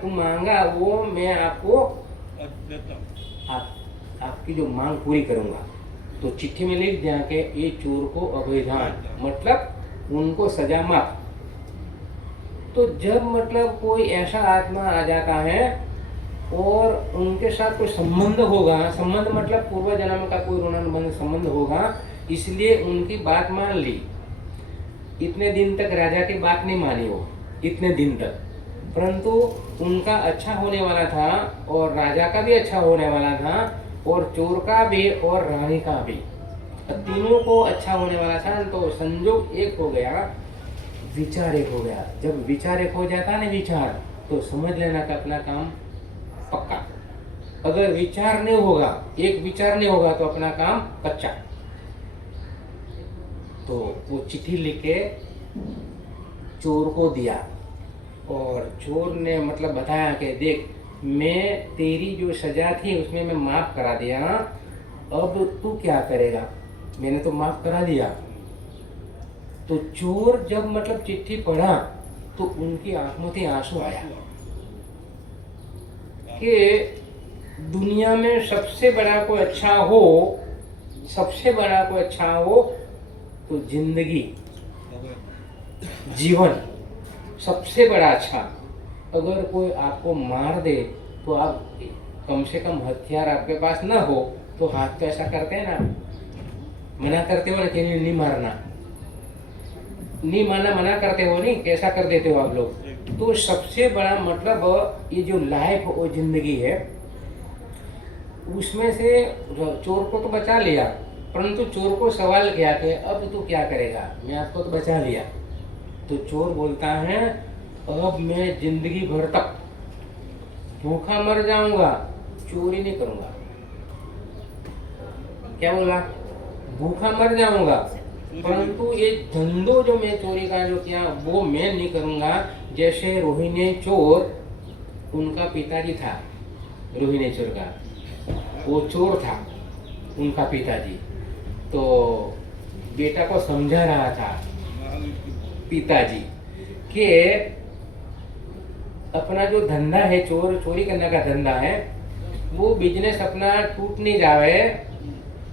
तुम मांगा वो मैं आपको आपकी जो मांग पूरी करूंगा। तो चिट्ठी में लिख दिया कि ये चोर को अभयदान, मतलब उनको सजा माफ। तो जब मतलब कोई ऐसा आत्मा आ जाता है और उनके साथ कोई संबंध होगा, संबंध मतलब पूर्व जन्म का कोई ऋणानुबंध संबंध होगा, इसलिए उनकी बात मान ली। इतने दिन तक राजा की बात नहीं मानी वो, इतने दिन तक, परंतु उनका अच्छा होने वाला था और राजा का भी अच्छा होने वाला था और चोर का भी और रानी का भी, तीनों को अच्छा होने वाला था। तो संयोग एक हो गया, विचार एक हो गया। जब विचार एक हो जाता है ना, विचार, तो समझ लेना कि अपना काम पक्का। अगर विचार नहीं होगा, एक विचार नहीं होगा, तो अपना काम कच्चा। तो वो चिट्ठी लिख के चोर को दिया और चोर ने मतलब बताया कि देख, मैं तेरी जो सजा थी उसमें मैं माफ करा दिया, अब तू क्या करेगा, मैंने तो माफ करा दिया। तो चोर जब मतलब चिट्ठी पढ़ा तो उनकी आंखों में आंसू आया कि दुनिया में सबसे बड़ा कोई अच्छा हो, सबसे बड़ा कोई अच्छा हो तो जिंदगी, जीवन सबसे बड़ा अच्छा। अगर कोई आपको मार दे तो आप कम से कम हथियार आपके पास ना हो तो हाथ तो ऐसा करते हैं ना, मना करते हो ना कि नहीं मारना, नहीं मारना मना करते हो, नहीं कैसा कर देते हो आप लोग। तो सबसे बड़ा मतलब ये जो लाइफ और जिंदगी है, उसमें से चोर को तो बचा लिया, परंतु चोर को सवाल किया कि अब तू क्या करेगा, मैं आपको तो बचा लिया। तो चोर बोलता है अब मैं जिंदगी भर तक भूखा मर जाऊंगा, चोरी नहीं करूंगा। क्या बोला? भूखा मर जाऊंगा, परंतु ये धंधो जो मैं चोरी का जो किया वो मैं नहीं करूंगा। जैसे रोहिणी चोर, उनका पिताजी था रोहिणी चोर का, वो चोर था उनका पिताजी, तो बेटा को समझा रहा था पिताजी कि अपना जो धंधा है, चोरी करने का धंधा है, वो बिजनेस अपना टूट नहीं जावे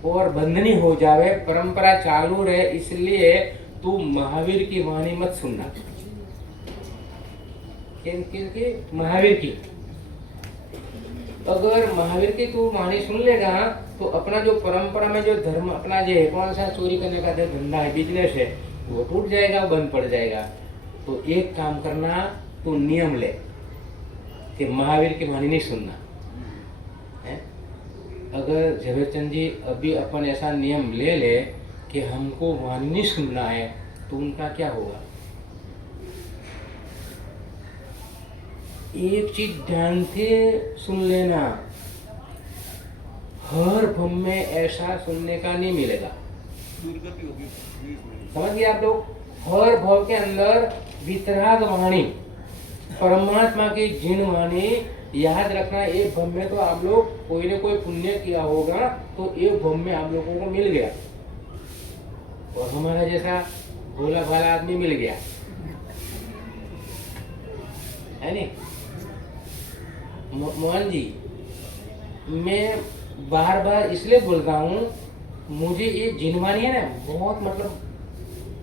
और बंद नहीं हो जावे, परंपरा चालू रहे, इसलिए तू महावीर की वाणी मत सुनना। किसकी? महावीर की। अगर महावीर की तू वाणी सुन लेगा तो अपना जो परंपरा में जो धर्म अपना जो है, कौन सा चोरी करने का जो धंधा है, बिजनेस है, वो टूट जाएगा, बंद पड़ जाएगा। तो एक काम करना, तू नियम ले कि महावीर की वाणी नहीं सुनना है। अगर झवेरचंद जी अभी अपन ऐसा नियम ले ले कि हमको वाणी नहीं सुनना है, तो उनका क्या होगा? एक चीज ध्यान से सुन लेना, हर भम में ऐसा सुनने का नहीं मिलेगा। समझ गए आप लोग? हर भव के अंदर वितराग वाणी, परमात्मा की जिन वाणी, याद रखना। एक भव में तो आप लोग कोई ने कोई पुण्य किया होगा तो एक भव में आप लोगों को मिल गया और हमारा जैसा भोला भाला आदमी मिल गया, है नहीं? मोहन जी, मैं बार बार इसलिए बोलता हूँ, मुझे ये जिनवानी है ना बहुत मतलब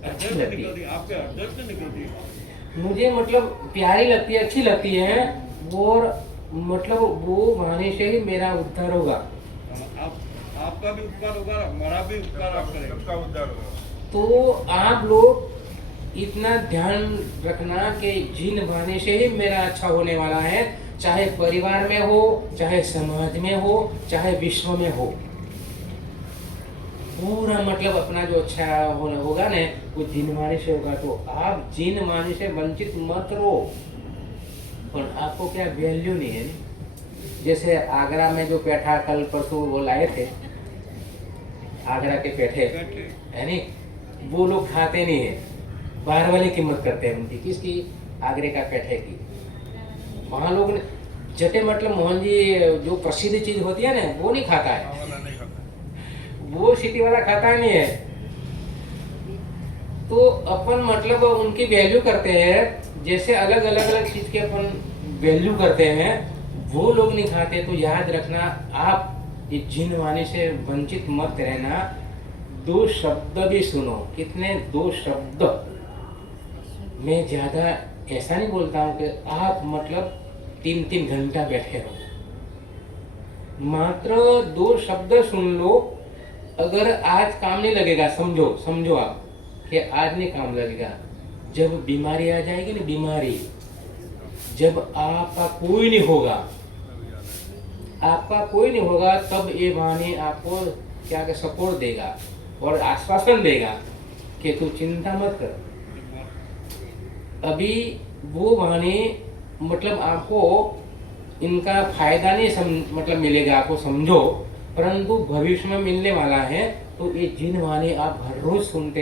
अच्छी लगती है, मुझे मतलब प्यारी लगती है, अच्छी लगती है, और मतलब वो वाणी से ही मेरा उद्धार होगा। आपका भी उपकार होगा, हमारा भी उपकार आप करेंगे, सबका उद्धार होगा। तो आप लोग इतना ध्यान रखना कि जिन वाणी से ही मेरा अच्छा होने वाला है, चाहे परिवार में हो, चाहे समाज में हो, चाहे विश्व में हो, पूरा मतलब अपना जो अच्छा होगा ना वो जिन वाणी से होगा। तो आप जिन वाणी से वंचित मत रहो, पर आपको क्या वैल्यू नहीं है नहीं? जैसे आगरा में जो पेठा कल परसों वो लाए थे, आगरा के पेठे है नहीं, वो लोग खाते नहीं है, बाहर वाले कीमत करते हैं उनकी। किसकी? आगरे का पेठे की। वहाँ लोग जटे मतलब मोहन जी जो प्रसिद्ध चीज होती है ना वो नहीं खाता है, वो सिटी वाला खाता नहीं है। तो अपन मतलब उनकी वैल्यू करते हैं, जैसे अलग अलग चीज के अपन वैल्यू करते हैं, वो लोग नहीं खाते। तो याद रखना, आप ये जिन वाणी से वंचित मत रहना। 2 शब्द भी सुनो। कितने? 2 शब्द। मैं ज्यादा ऐसा नहीं बोलता हूँ कि आप मतलब 3-3 घंटा बैठे रहो, मात्र 2 शब्द सुन लो, अगर आज काम नहीं लगेगा, समझो आप कि आज नहीं काम लगेगा, जब बीमारी आ जाएगी ना, बीमारी, जब आपका कोई नहीं होगा, तब ये वाणी आपको क्या क्या सपोर्ट देगा और आश्वासन देगा कि तू चिंता मत कर। अभी वो वाणी मतलब आपको इनका फायदा नहीं मतलब मिलेगा आपको, समझो, परंतु भविष्य में मिलने वाला है। तो ये जिन वाणी आप हर रोज सुनते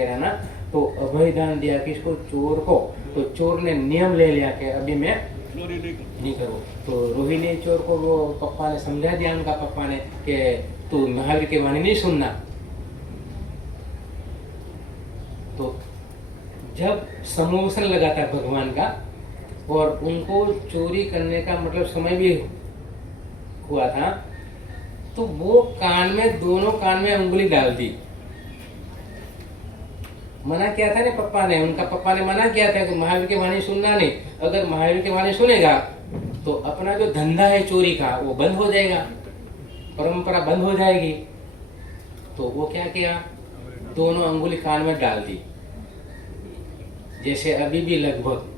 रहना, तो अभय दान दिया किसको? चोर को। तो चोर ने नियम ले लिया कि अभी मैं चोरी नहीं करो। तो रोहिणी चोर को वो पप्पा ने समझा दिया, उनका पप्पा ने, कि तू महावीर की वाणी नहीं सुनना। तो जब समोसन लगा था भगवान का, और उनको चोरी करने का मतलब समय भी हुआ था, तो वो कान में, दोनों कान में उंगली डाल दी। मना किया था ना पप्पा ने, उनका पप्पा ने मना किया था कि महावीर की वाणी सुनना नहीं। अगर महावीर की वाणी सुनेगा तो अपना जो धंधा है चोरी का वो बंद हो जाएगा, परंपरा बंद हो जाएगी। तो वो क्या किया, दोनों अंगुली कान में डाल दी। जैसे अभी भी लगभग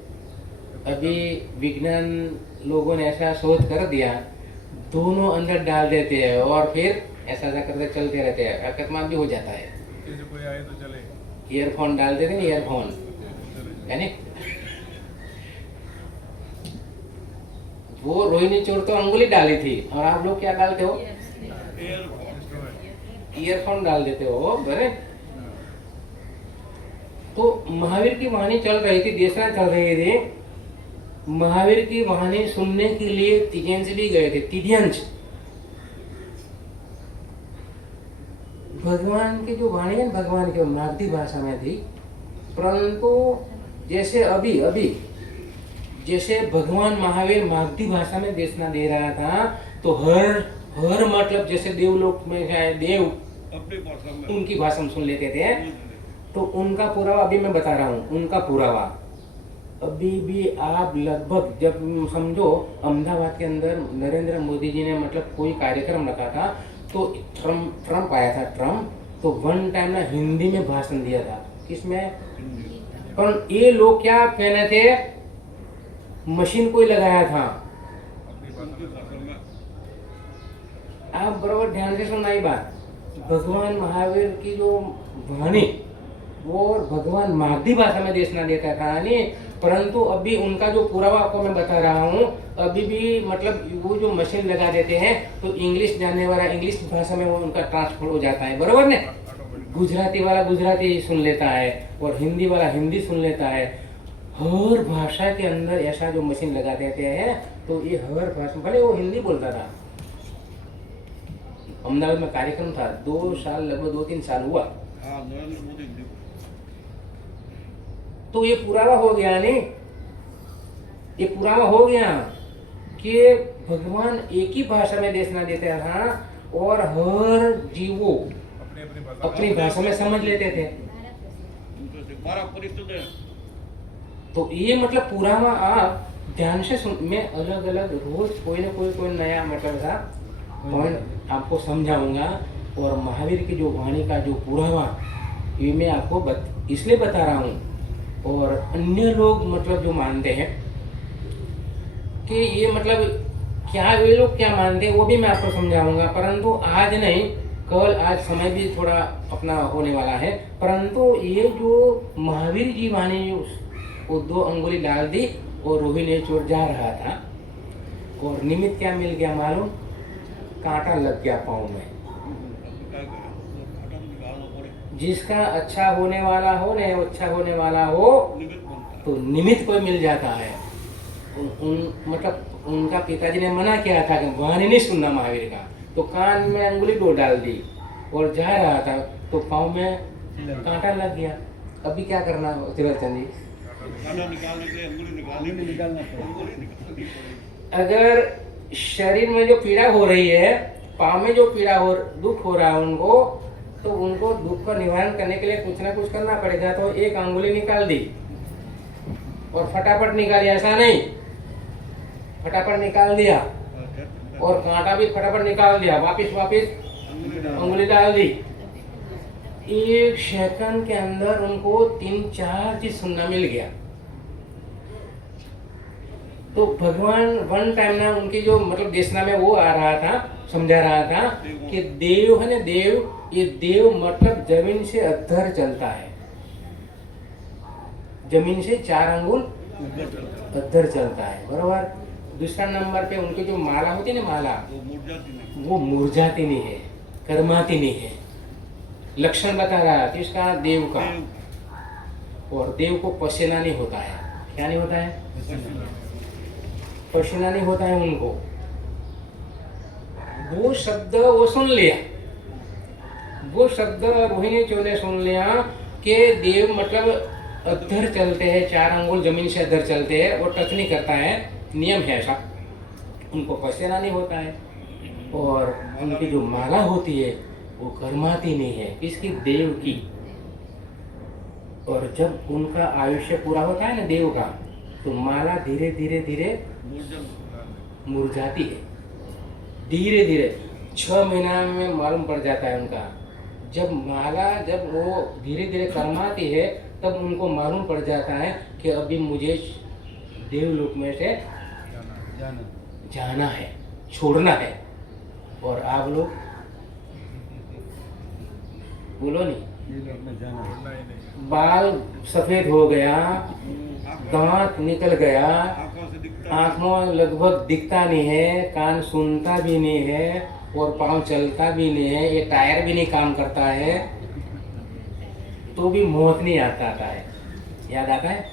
अभी विज्ञान लोगों ने ऐसा शोध कर दिया, दोनों अंदर डाल देते हैं और फिर ऐसा करते चलते रहते हैं, अकस्मात भी हो जाता है। कोई आए तो चले, ईयरफोन डाल देते हैं, ईयरफोन यानी वो रोहिणी चोर तो अंगुली डाली थी, और आप लोग क्या डालते हो? ईयरफोन डाल देते हो, बरे। तो महावीर की वाणी चल रही थी, देशना चल रही थी। महावीर की वाणी सुनने के लिए तिजंश भी गए थे, तिजंश। भगवान की जो वाणी है, भगवान की मागधी भाषा में थी, परंतु जैसे अभी जैसे भगवान महावीर मागधी भाषा में देशना दे रहा था, तो हर मतलब जैसे देवलोक में है देव अपनी भाषा में, उनकी भाषा में सुन लेते थे। तो उनका पुरावा अभी मैं बता रहा हूँ, उनका पुरावा अभी भी आप लगभग, जब समझो अहमदाबाद के अंदर नरेंद्र मोदी जी ने मतलब कोई कार्यक्रम रखा था, तो ट्रम्प आया था, ट्रम्प, तो वन टाइम ना हिंदी में भाषण दिया था। किसमें? पर ये लोग क्या कहने थे, मशीन कोई लगाया था। आप बराबर ध्यान से सुनना ये बात, भगवान महावीर की जो वाणी वो भगवान मागधी भाषा में देशना देता था नहीं, परंतु अभी उनका जो पुरावा आपको मैं बता रहा हूँ, अभी भी मतलब वो जो मशीन लगा देते हैं तो इंग्लिश जानने वाला इंग्लिश भाषा में वो उनका ट्रांसफर हो जाता है, बरोबर ने? गुजराती वाला गुजराती सुन लेता है और हिंदी वाला हिंदी सुन लेता है। हर भाषा के अंदर ऐसा जो मशीन लगा देते हैं, तो ये हर भाषा, भले वो हिंदी बोलता था। अहमदाबाद में कार्यक्रम था, 2 साल, लगभग 2-3 साल हुआ। हाँ, नरेंद्र मोदी हिंदी। तो ये पुरावा हो गया नहीं, ये पुरावा हो गया कि भगवान एक ही भाषा में देशना देता था और हर जीवो अपनी भाषा में समझ लेते थे। तो ये मतलब पुरावा आप ध्यान से सुन, मैं अलग अलग रोज कोई ना कोई नया मतलब था पॉइंट आपको समझाऊंगा। और महावीर की जो वाणी का जो पुरावा ये मैं आपको इसलिए बता रहा हूँ, और अन्य लोग मतलब जो मानते हैं कि ये मतलब क्या, वे लोग क्या मानते हैं वो भी मैं आपको समझाऊंगा, परंतु आज नहीं, कल, आज समय भी थोड़ा अपना होने वाला है। परंतु ये जो महावीर जी वाणी वो 2 अंगुली डाल दी और रोहिणी चोर जा रहा था, और निमित्त क्या मिल गया मालूम? कांटा लग गया पाँव में। जिसका अच्छा होने वाला हो, नहीं अच्छा होने वाला हो, तो निमित्त कोई मिल जाता है। मतलब उनका पिताजी ने मना किया था कि वाणी नहीं सुनना महावीर का, तो कान में अंगुली 2 डाल दी और जा रहा था तो पाँव में कांटा लग गया। अभी क्या करना त्रिलोचन जी? अगर शरीर में जो पीड़ा हो रही है, पाँव में जो पीड़ा हो, दुख हो रहा है उनको, तो उनको दुख का निवारण करने के लिए कुछ ना कुछ करना पड़ेगा। तो एक अंगुली निकाल दी और फटाफट निकाली, ऐसा नहीं, फटाफट निकाल दिया और कांटा भी फटाफट निकाल दिया, वापिस उंगली डाल दी। 1 सेकंड के अंदर उनको 3-4 चीज सुनना मिल गया। तो भगवान वन टाइम ना उनकी जो मतलब देशना में वो आ रहा था, समझा रहा था कि देव है ना, देव, ये देव मतलब जमीन से अद्धर चलता है, जमीन से 4 अंगुल अद्धर चलता है, बराबर। दूसरा नंबर पे उनकी जो माला होती है ना, माला वो मुरझाती नहीं है, कर्माती नहीं है। लक्षण बता रहा है किसका? देव का। और देव को पसीना नहीं होता है। क्या नहीं होता है? पसीना नहीं होता है उनको। वो शब्द वो सुन लिया, वो शब्द रोहिणी चो ने सुन लिया कि देव मतलब अद्धर चलते हैं, 4 अंगुल जमीन से अद्धर चलते हैं, वो टच नहीं करता है, नियम है ऐसा, उनको पसीना नहीं होता है। और उनकी जो माला होती है वो कर्माती नहीं है, किसकी? देव की। और जब उनका आयुष्य पूरा होता है ना देव का, तो माला धीरे धीरे धीरे मुरझाती है, धीरे धीरे 6 महीना में मालूम पड़ जाता है उनका। जब माला जब वो धीरे धीरे कर्माती है तब उनको मालूम पड़ जाता है कि अभी मुझे देवलोक में से जाना है, छोड़ना है। और आप लोग बोलो नहीं, बाल सफेद हो गया, दांत निकल गया, आंखों लगभग दिखता नहीं है, कान सुनता भी नहीं है, और पाँव चलता भी नहीं है, ये टायर भी नहीं काम करता है, तो भी मौत नहीं आता है। याद आता है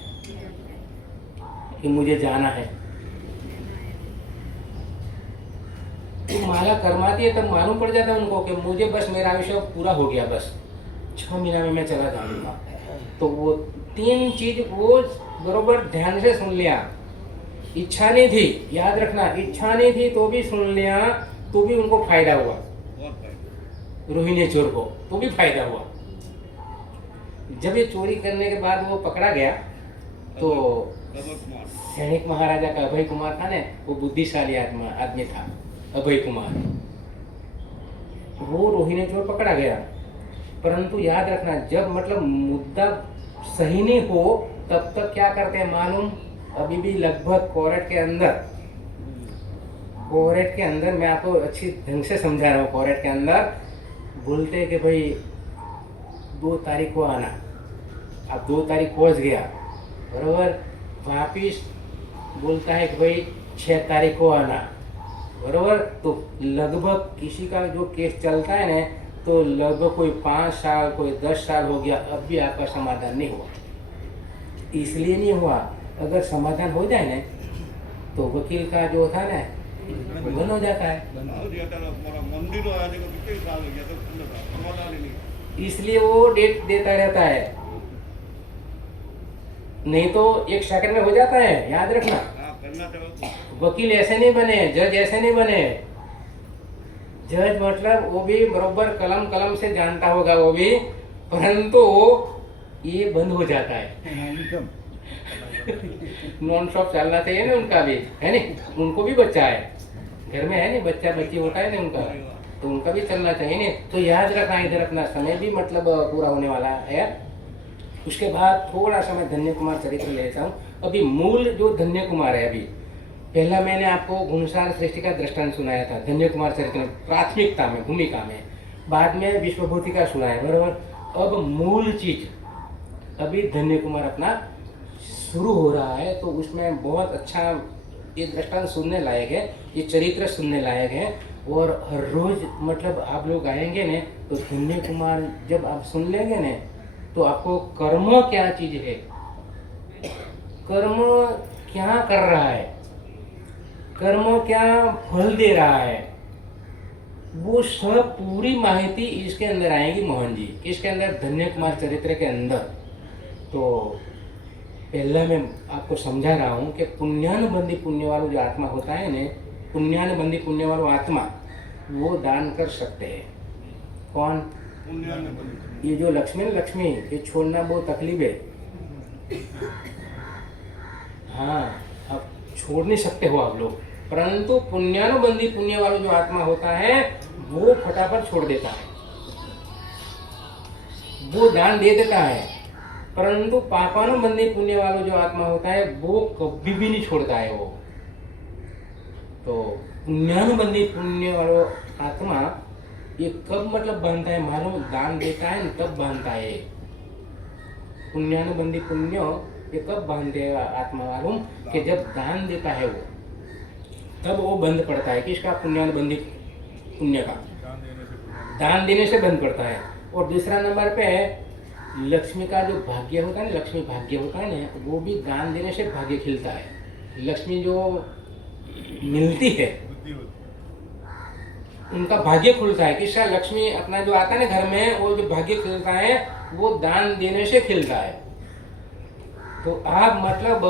कि मुझे जाना है। तो माला कर्माती है तब मालूम पड़ जाता है उनको कि मुझे बस मेरा आयुष्य पूरा हो गया, बस 6 महीना में मैं चला जाऊंगा। तो वो 3 चीज वो बरोबर ध्यान से सुन लिया। इच्छा नहीं थी, याद रखना, इच्छा नहीं थी तो भी सुन लिया, तो भी उनको फायदा हुआ, रोहिणी चोर को तो भी फायदा हुआ। जब ये चोरी करने के बाद वो पकड़ा गया तो सैनिक महाराजा का अभय कुमार था ना, वो बुद्धिशाली आदमी था, अभय कुमार, वो रोहिणी चोर पकड़ा गया। परंतु याद रखना, जब मतलब मुद्दा सही नहीं हो तब तक क्या करते हैं मालूम? अभी भी लगभग कोर्ट के अंदर मैं आपको अच्छी ढंग से समझा रहा हूँ। कोर्ट के अंदर बोलते हैं कि भाई 2 तारीख को आना। अब 2 तारीख पहुँच गया, बराबर, वापिस बोलता है कि भाई 6 तारीख को आना, बराबर। तो लगभग किसी का जो केस चलता है ना, तो लगभग कोई 5 साल, कोई 10 साल हो गया, अब भी आपका समाधान नहीं हुआ। इसलिए नहीं हुआ, अगर समाधान हो जाए ना तो वकील का जो था ना बंद हो जाता है, इसलिए वो डेट देता रहता है। नहीं तो 1 सेकंड में हो जाता है, याद रखना। वकील ऐसे नहीं बने, जज ऐसे नहीं बने। जज मतलब वो भी बरोबर कलम से जानता होगा वो भी, परंतु ये बंद हो जाता है। नॉन स्टॉप चलना चाहिए ना उनका भी, है नहीं? उनको भी बच्चा है, घर में है नहीं, बच्चा बच्ची होता है ना उनका, तो उनका भी चलना चाहिए नहीं। तो याद रखना, इधर अपना समय भी मतलब पूरा होने वाला है। उसके बाद थोड़ा सा मैं धन्य कुमार चरित्र लेता हूँ। अभी मूल जो धन्य कुमार है, अभी पहला मैंने आपको घुनसार सृष्टि का दृष्टांत सुनाया था धन्य कुमार चरित्र में, प्राथमिकता में, भूमिका में। बाद में विश्वभूति का सुनाया, बराबर। अब मूल चीज अभी धन्य कुमार अपना शुरू हो रहा है, तो उसमें बहुत अच्छा ये दृष्टांत सुनने लायक है, ये चरित्र सुनने लायक है। और हर रोज मतलब आप लोग आएंगे ने तो धन्य कुमार जब आप सुन लेंगे ने तो आपको कर्म क्या चीज है, कर्म क्या कर रहा है, कर्म क्या फल दे रहा है, वो सब पूरी माहिती इसके अंदर आएगी मोहन जी, किसके अंदर? धन्य कुमार चरित्र के अंदर। तो पहला मैं आपको समझा रहा हूँ कि पुण्यानुबंधी पुण्य वाला जो आत्मा होता है ना, पुण्यानुबंधी पुण्य वाला आत्मा वो दान कर सकते हैं। कौन? ये जो लक्ष्मी ये छोड़ना बहुत तकलीफ है। हाँ, अब छोड़ नहीं सकते हो आप लोग, परंतु पुण्यानुबंधी पुण्य वाला जो आत्मा होता है वो फटाफट छोड़ देता है, वो दान दे देता है। परंतु पापानुबंधी पुण्य वाला जो आत्मा होता है वो कभी भी नहीं छोड़ता है वो। तो पुण्यानुबंधी पुण्य वाला आत्मा ये कब मतलब बांधता है मालूम, दान देता है तब बांधता है। पुण्यानुबंधी पुण्य ये कब बांधते हैं आत्मा मालूम, कि जब दान देता है वो, तब वो बंद पड़ता है। किसका? पुण्यानुबंधी पुण्य का, दान देने से बंद पड़ता है। और दूसरा नंबर पे लक्ष्मी का जो भाग्य होता है ना, लक्ष्मी भाग्य होता है ना, वो भी दान देने से भाग्य खिलता है। लक्ष्मी जो मिलती है उनका भाग्य खुलता है। किसका? लक्ष्मी अपना जो आता है ना घर में, वो जो भाग्य खिलता है वो दान देने से खिलता है। तो आप मतलब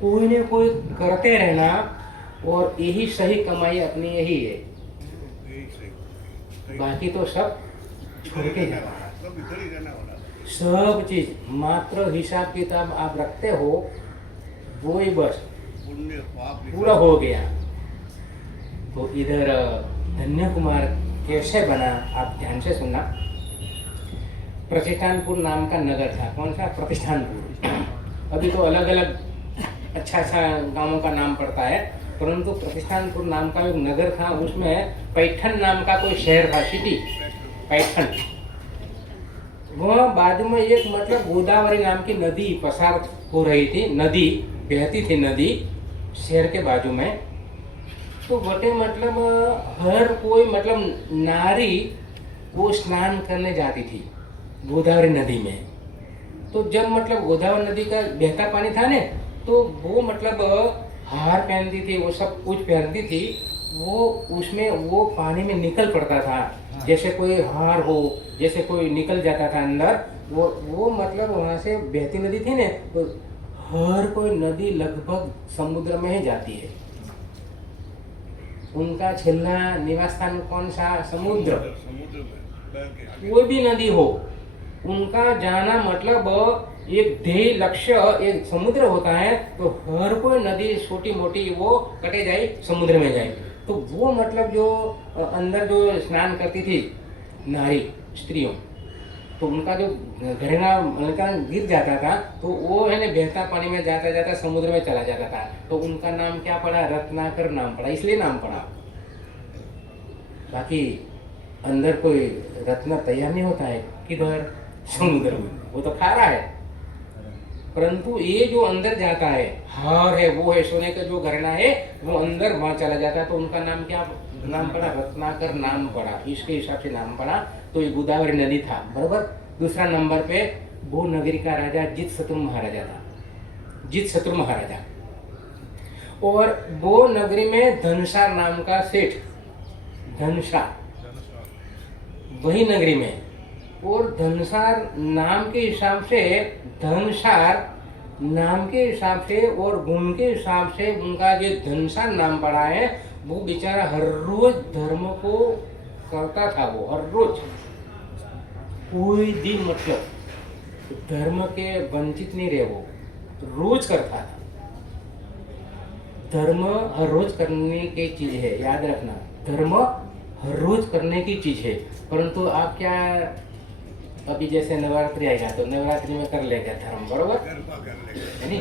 कोई न कोई करते रहना, और यही सही कमाई अपनी यही है, बाकी तो सब छोड़ के जाना है। सब चीज मात्र हिसाब किताब आप रखते हो, वो ही बस पूरा हो गया। तो इधर धन्य कुमार कैसे बना, आप ध्यान से सुनना। प्रतिष्ठानपुर नाम का नगर था। कौन सा? प्रतिष्ठानपुर। अभी तो अलग अलग अच्छा अच्छा गांवों का नाम पड़ता है, परंतु प्रतिष्ठानपुर नाम का एक नगर था, उसमें पैठन नाम का कोई शहर था, सिटी पैठन। वह बाजू में एक मतलब गोदावरी नाम की नदी पसार हो रही थी, नदी बहती थी, नदी शहर के बाजू में। तो बटे मतलब हर कोई मतलब नारी वो स्नान करने जाती थी गोदावरी नदी में। तो जब मतलब गोदावरी नदी का बहता पानी था ने, तो वो मतलब हार पहनती थी, वो सब कुछ पहनती थी, वो उसमें वो पानी में निकल पड़ता था। जैसे कोई हार हो, जैसे कोई निकल जाता था अंदर, वो मतलब वहाँ से बहती नदी थी ने, तो हर कोई नदी लगभग समुद्र में ही जाती है। उनका छेल्ला निवास स्थान कौन सा? समुद्र। कोई भी नदी हो, उनका जाना मतलब एक ध्येय लक्ष्य एक समुद्र होता है। तो हर कोई नदी छोटी मोटी वो कटे जाए, समुद्र में जाए। तो वो मतलब जो अंदर जो स्नान करती थी नारी स्त्रियों, तो उनका जो घरेना उनका गिर जाता था, तो वो है ना बहता पानी में जाता जाता समुद्र में चला जाता था। तो उनका नाम क्या पड़ा? रत्नाकर नाम पड़ा, इसलिए नाम पड़ा। बाकी अंदर कोई रत्न तैयार नहीं होता है, किधर? समुद्र में, वो तो खा रहा है। परंतु ये जो अंदर जाता है, हार है, वो है सोने का जो घरेना है, वो अंदर वहां चला जाता है। तो उनका नाम क्या नाम पड़ा? रत्नाकर नाम पड़ा, इसके हिसाब से नाम पड़ा। तो ये गोदावरी नदी था, बराबर। दूसरा नंबर पे वो नगरी का राजा जितशत्रु महाराजा था, जितशत्रु महाराजा। और वो नगरी में धनसार नाम का सेठ, धनसार, वही नगरी में। और धनसार नाम के हिसाब से, धनसार नाम के हिसाब से और गुण के हिसाब से उनका जो धनसार नाम पड़ा है, वो बेचारा हर रोज धर्म को करता था। वो हर रोज, कोई दिन मतलब धर्म के वंचित नहीं रहे, वो रोज करता था। धर्म हर रोज करने की चीज है, याद रखना। धर्म हर रोज करने की चीज है। परंतु आप क्या, अभी जैसे नवरात्रि आएगा तो नवरात्रि में कर लेगा धर्म, बरोबर है नहीं?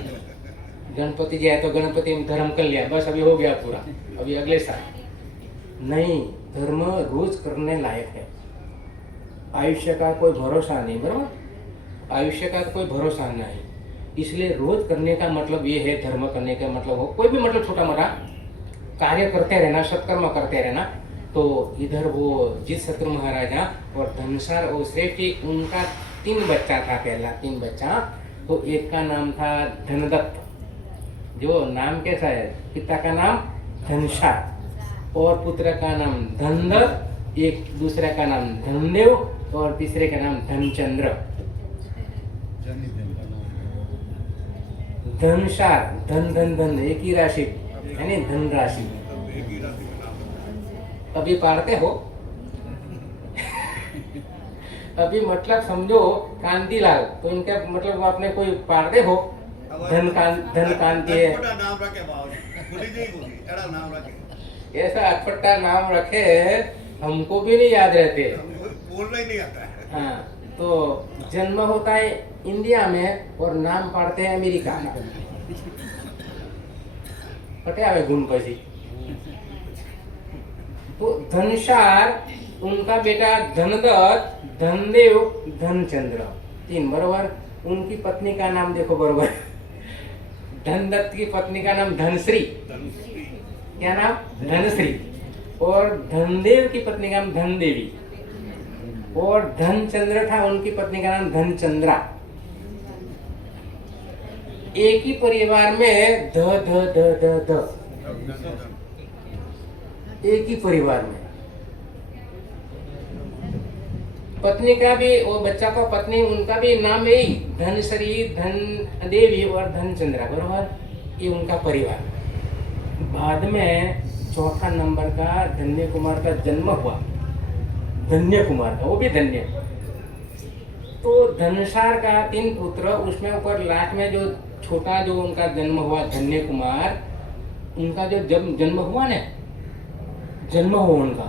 गणपति जी आए तो गणपति में धर्म कर लिया, बस अभी हो गया पूरा, अभी अगले साल नहीं। धर्म रोज करने लायक है। आयुष्य का कोई भरोसा नहीं, बरोबर। आयुष्य का कोई भरोसा नहीं, इसलिए रोज करने का मतलब ये है, धर्म करने का मतलब हो कोई भी मतलब छोटा मोटा कार्य करते रहना, सत्कर्म करते रहना। तो इधर वो जितशत्रु महाराजा और धनसार और श्रेष्ठ, उनका 3 बच्चा था, पहला 3 बच्चा। तो एक का नाम था धनदत्त, जो नाम कैसा है? पिता का नाम धनसार और पुत्र का नाम धनदत्त, एक दूसरे का नाम धनदेव और तीसरे का नाम धनचंद्र। धनसार, धन धन धन एक ही राशि यानी धन राशि। अभी पढ़ते हो अभी मतलब समझो कांतिलाल, तो इनका मतलब आपने कोई पढ़ते हो धन कांति है। ભૂલી જઈ બોલી એડા નામ રાખે ऐसा अटपटा नाम रखे हमको भी नहीं याद रहते। हमको बोलना ही नहीं आता है हाँ, तो जन्म होता है इंडिया में और नाम पढ़ते हैं अमेरिका का। पटे आवे गुण पसी। तो धनशार उनका बेटा धनदत्त, धनदेव, धनचंद्र, 3 बरोबर। उनकी पत्नी का नाम देखो बरोबर। धनदत्त की पत्नी का नाम धनश्री, क्या नाम? धनश्री। और धनदेव की पत्नी का नाम धनदेवी। और धनचंद्र था, उनकी पत्नी का नाम धनचंद्रा। एक ही परिवार में ध ध ध ध ध, एक ही परिवार में। पत्नी का भी और बच्चा का पत्नी उनका भी नाम यही धनश्री, धनदेवी और धनचंद्रा, बरोबर। ये उनका परिवार। बाद में 4था नंबर का धन्य कुमार का जन्म हुआ, धन्य कुमार का, वो भी धन्य। तो धनसार का 3 पुत्र, उसमें ऊपर लास्ट में जो छोटा जो उनका जन्म हुआ धन्य कुमार, उनका जो जब जन्म हुआ ना, जन्म हुआ उनका,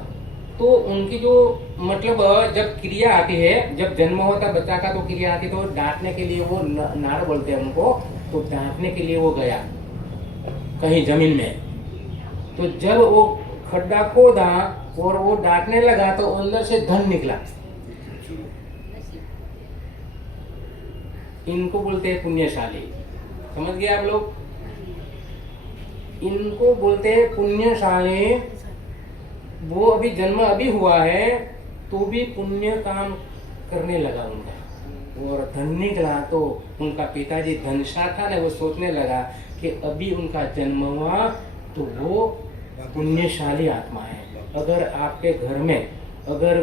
तो उनकी जो मतलब जब क्रिया आती है, जब जन्म होता बच्चा का तो क्रिया आती, तो डांटने के लिए वो नार बोलते हैं उनको, तो डांटने के लिए वो गया कहीं जमीन में। तो जब वो खड्डा खोदा और वो डांटने लगा तो अंदर से धन निकला। इनको बोलते हैं पुण्यशाली। समझ गए आप लोग? इनको बोलते हैं पुण्यशाली। वो अभी जन्म अभी हुआ है तो भी पुण्य काम करने लगा उनका, और धन निकला। तो उनका पिताजी धनशार था ना, वो सोचने लगा कि अभी उनका जन्म हुआ तो वो पुण्यशाली आत्मा है। अगर आपके घर में अगर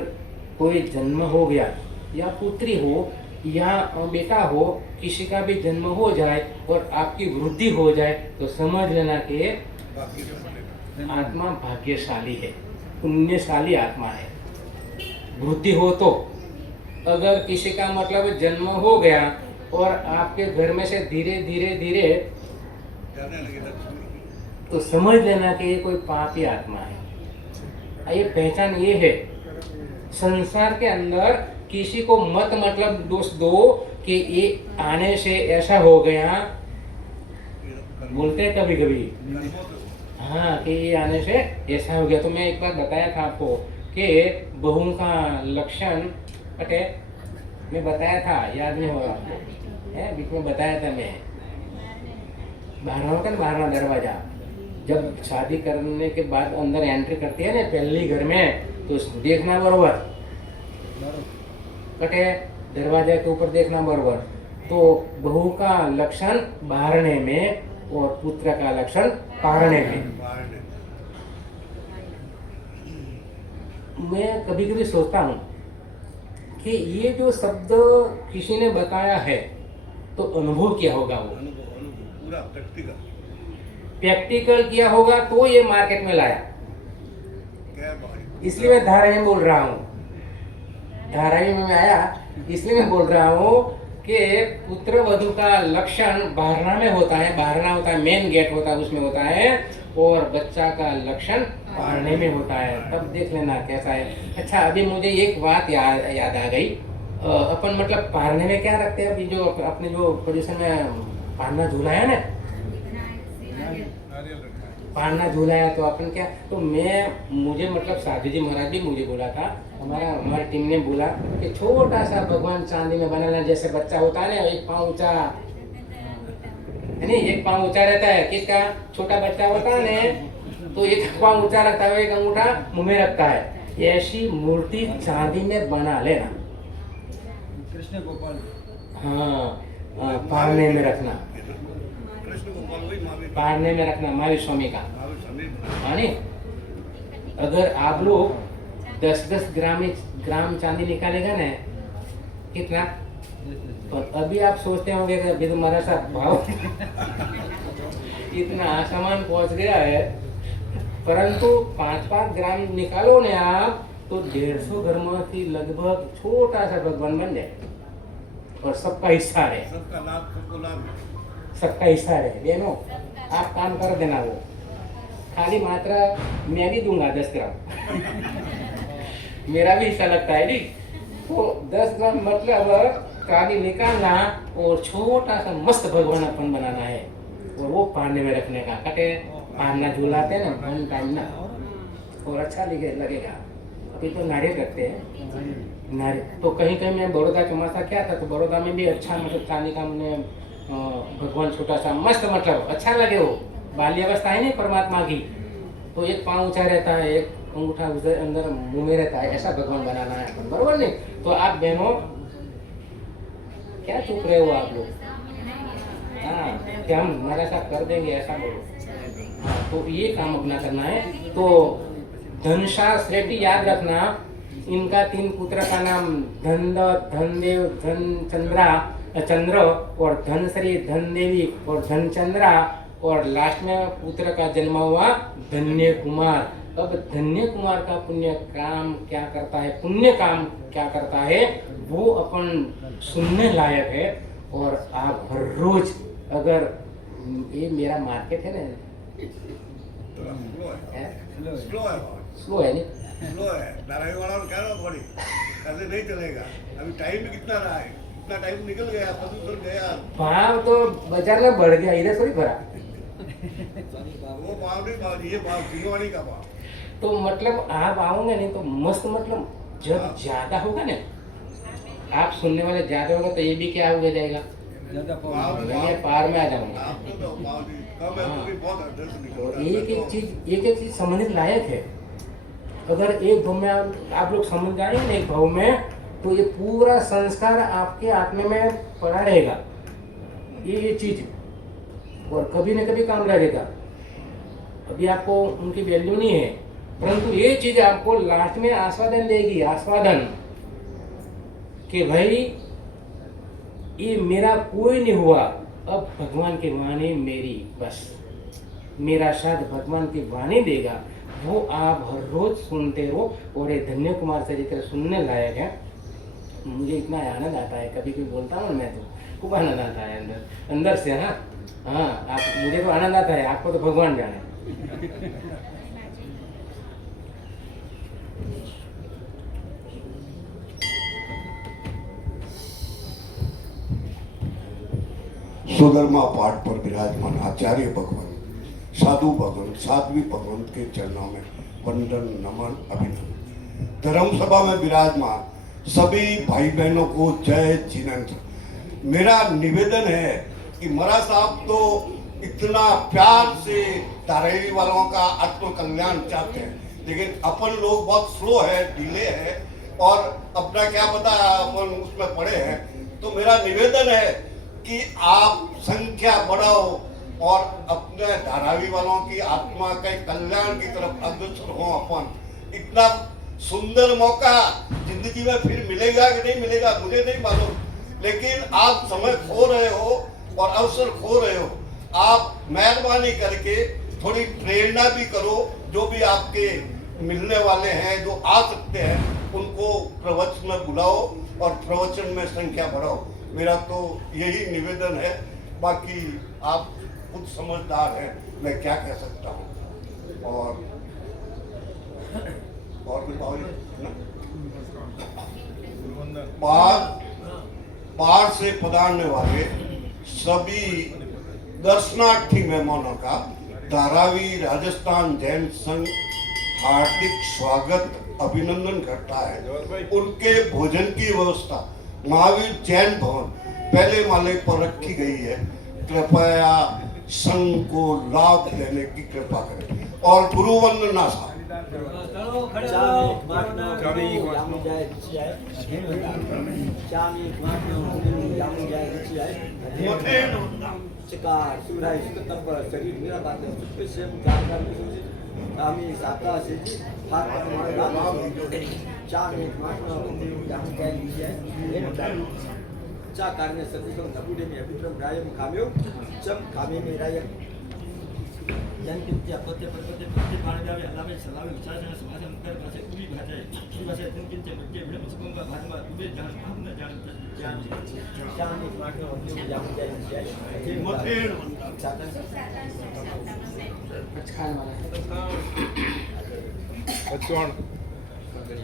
कोई जन्म हो गया, या पुत्री हो या बेटा हो, किसी का भी जन्म हो जाए और आपकी वृद्धि हो जाए, तो समझ लेना कि आत्मा भाग्यशाली है, पुण्यशाली आत्मा है। वृद्धि हो तो, अगर किसी का मतलब जन्म हो गया और आपके घर में से धीरे धीरे धीरे, तो समझ लेना कि ये कोई पापी आत्मा है। ये पहचान ये है। संसार के अंदर किसी को मत मतलब दोष दो कि ये आने से ऐसा हो गया, बोलते हैं कभी कभी, हाँ, कि ये आने से ऐसा हो गया। तो मैं एक बार बताया था आपको कि बहू का लक्षण, अटे मैं बताया था, याद नहीं होगा आपको, है बीच में बताया था मैं। बाहर होता ना, बाहर दरवाजा, जब शादी करने के बाद अंदर एंट्री करती है ना पहली घर में, तो देखना बरोबर, कटे दरवाजे के ऊपर देखना बरोबर। तो बहू का लक्षण बाहरने में और पुत्र का लक्षण पारने में। मैं कभी कभी सोचता हूँ कि ये जो शब्द किसी ने बताया है तो अनुभव किया होगा, वो पूरा प्रैक्टिकल किया होगा तो ये मार्केट में लाया। इसलिए मैं धारावी में बोल रहा हूँ, धारावी में आया इसलिए मैं बोल रहा हूँ कि पुत्र वधु का लक्षण बाहरना में होता है, बाहरना होता है, मेन गेट होता है, उसमें होता है, और बच्चा का लक्षण पारने में होता है। तब देख लेना कैसा है। अच्छा, अभी मुझे एक बात याद आ गई। अपन मतलब पारने में क्या रखते हैं? अभी जो अपने जो पोजीशन में पारना झूला है ना, पारना झूला है, तो अपन क्या, तो मुझे मतलब साधु जी महाराज भी मुझे बोला था, हमारी टीम ने बोला कि छोटा सा भगवान चांदी में बनाना, जैसे बच्चा होता है ना, 1 पाँव ऊंचा, नहीं 1 पाँव ऊंचा रहता है, किसका? छोटा बच्चा होता है ना, तो 1 पाँव ऊंचा रखता है, 1 अंगूठा मुंह में रखता है। ऐसी मूर्ति चांदी में बना लेना, कृष्ण गोपाल, हाँ, पारने में रखना, पारने में रखना, महावीर स्वामी का, हाँ नहीं। अगर आप लोग 10-10 ग्राम चांदी निकालेगा ना, कितना? और अभी आप सोचते होंगे कि अभी तो हमारा साथ भाव इतना सामान पहुंच गया है, परंतु 5-5 ग्राम निकालो ने आप, तो 150 घर में लगभग छोटा सा भगवान बन जाए, और सबका हिस्सा है, सबका लाभ, सबको लाभ, सबका हिस्सा है। बहनों, आप काम कर देना, वो खाली मात्रा मैं भी दूंगा 10 ग्राम मेरा भी हिस्सा लगता है नहीं। तो 10 ग्राम मतलब काली निकालना और छोटा सा मस्त भगवान अपन बनाना है और वो पानी में रखने का कटे पाना झूलाते हैं ना वन टाइम ना और अच्छा लगेगा। अभी तो नारियल रखते हैं नारियल। तो कहीं कहीं मैं बड़ौदा चौमासा क्या था तो बड़ौदा में भी अच्छा मतलब चांदी का मैंने भगवान छोटा सा मस्त मतलब अच्छा लगे वो बाल्यावस्था है नहीं परमात्मा की। तो एक पाँव ऊंचा रहता है एक अंगूठा उधर अंदर मुंह में रहता है ऐसा भगवान बनाना है अपन बरोबर नहीं। तो आप बहनों क्या चुप रहे हो आप लोग? हाँ कि हम हमारे साथ कर देंगे ऐसा बोलो। हाँ तो ये काम अपना करना है। तो धनशास्त्र रेड्डी याद रखना इनका 3 पुत्र का नाम धनदत्त धनदेव चंद्र और धनश्री धनदेवी और धनचंद्रा और लास्ट में पुत्र का जन्म हुआ धन्य कुमार। अब धन्य कुमार का पुण्य काम क्या करता है पुण्य काम क्या करता है वो अपन सुनने लायक है। और आप हर रोज अगर ये मेरा मार्केट है ना स्लो है नहीं स्लो है धारावी वाला कह रहा हूँ थोड़ी ऐसे नहीं चलेगा। अभी टाइम भी कितना रहा है इतना टाइम निकल गया प्रदूषण गया भाव तो बाजार में बढ़ गया इधर थोड़ी भरा वो भाव नहीं भाव ये भाव सिंगवाड़ी का भाव। तो मतलब आप आओगे नहीं तो मस्त मतलब जब ज्यादा होगा ना आप सुनने वाले ज्यादा होगा तो ये भी क्या हो जाएगा मैं पार में आ जाऊंगा। आपको तो भाव नहीं कम है तो भी बहुत अदर्श तो निकल एक चीज समझने लायक है। अगर एक भाव में आप लोग समझ जाएंगे ना एक भाव में तो ये पूरा संस्कार आपके आत्मा में पड़ा रहेगा ये चीज और कभी न कभी काम लगेगा। अभी आपको उनकी वैल्यू नहीं है परंतु ये चीज आपको लास्ट में आस्वादन देगी आस्वादन कि भाई ये मेरा कोई नहीं हुआ अब भगवान की वाणी मेरी बस मेरा साथ भगवान की वाणी देगा वो आप हर रोज सुनते रहो। और ये धन्य कुमार से जितना सुनने लायक है मुझे इतना आनंद आता है कभी कभी बोलता हूँ मैं तो खूब आनंद आता है अंदर से। हाँ हाँ आप मुझे तो आनंद आता है आपको तो भगवान जाने। सुधर्मा पाठ पर विराजमान आचार्य भगवान साधु भगवान साध्वी भगवान के चरणों में वंदन नमन अभिनंदन। धर्म सभा में विराजमान सभी भाई बहनों को जय जिनेंद्र। मेरा निवेदन है कि मरा साहब तो इतना प्यार से धारावी वालों का आत्म कल्याण चाहते हैं लेकिन अपन लोग बहुत स्लो है डिले है और अपना क्या पता अपन उसमें पड़े हैं। तो मेरा निवेदन है कि आप संख्या बढ़ाओ और अपने धारावी वालों की आत्मा के कल्याण की तरफ अग्रसर हो। अपन इतना सुंदर मौका जिंदगी में फिर मिलेगा कि नहीं मिलेगा मुझे नहीं मालूम लेकिन आप समय खो रहे हो और अवसर खो रहे हो। आप मेहरबानी करके थोड़ी प्रेरणा भी करो जो भी आपके मिलने वाले हैं जो आ सकते हैं उनको प्रवचन में बुलाओ और प्रवचन में संख्या बढ़ाओ। मेरा तो यही निवेदन है। बाकी आप खुद समझदार हैं मैं क्या कह सकता हूँ। और बताओ बाहर से पधारने वाले सभी दर्शनार्थी मेहमानों का धारावी राजस्थान जैन संघ हार्दिक स्वागत अभिनंदन करता है। उनके भोजन की व्यवस्था महावीर जैन भवन पहले माले पर रखी गई है। कृपया संघ को लाभ देने की कृपा करें। और गुरु वंदना साहब कारणे सतिसं नपुडेमी अभित्रम रायम काम्यो चम कामे मेराय जनकित्य पत्य पत्य पत्य पाण जावे हलावे सलावे विचारजन समाज अंतर भाषे पूरी भाषा पूरी भाषा तुमकिंचे मध्य विलंब सुगम भाषमा तुबे जान हम न जान पचखान वाला पचकान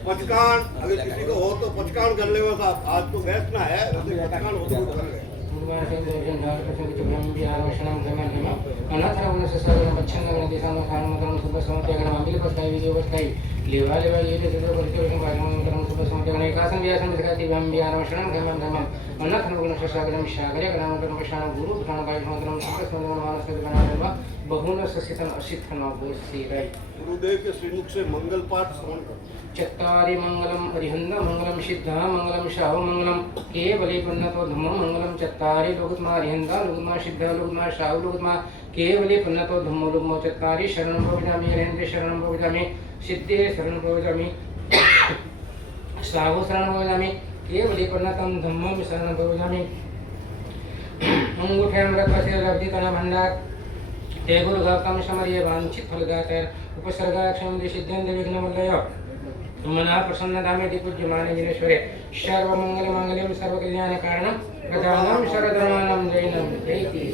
पचकान अगर किसी को हो तो पचकान कर ले साहब, आज तो बैठना है, वैसे पचकान हो तो कर ले। भगवान से दर्शन धार प्रसंग के ब्रह्म विहार वशनम गमन गम अनाथ रवण से सर्व बच्चन लगन दिशा में खान मतरम सुबह समते अगर मामिल पस्ताई वीडियो पस्ताई लेवा लेवा ये तो चित्र परिचय वशम पागम मतरम सुबह समते अगर एकासन व्यासन विसकाति ब्रह्म विहार वशनम गमन गम अनाथ रवण से सागरम शागरे अगर मतरम पशान गुरु प्राण काय मतरम सुबह समते मानस के बना लेवा बहुन ससितन असित खना बोसी राई गुरुदेव के श्रीमुख से मंगल पाठ श्रवण करो। चत्तारि मंगलम अरिहंत मंगलम सिद्ध मंगलम शाव मंगलम केवले पन्नतो धम्म मंगलम चत्तारि लोकत्मा अरिहंत लोकत्मा सिद्ध लोकत्मा शाव लोकत्मा केवले पन्नतो धम्म लोकत्मा चत्तारि शरणं भवजामि अरिहन्ते शरणं भवजामि सिद्धे शरणं भवजामि शाव शरणं भवजामि केवले पन्नतं धम्मं शरणं भवजामि अंगूठे अमृतस्य लब्धि कण भंडार हे गुरु गौतम समर्य वांछित फलदातर उपसर्गा क्षम सिद्धेन्द्र विघ्नवल्लय मना प्रसन्नता में पूज्यमान जिनेश्वरे सर्वमंगल मंगलम सर्वकल्याण कारणम प्रधानम शरधर्मानम जैनम जयति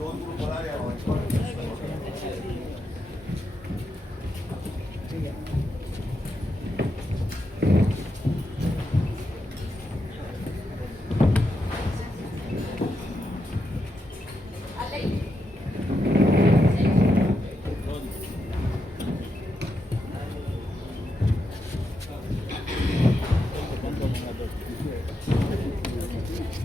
दोन ग्रुप बना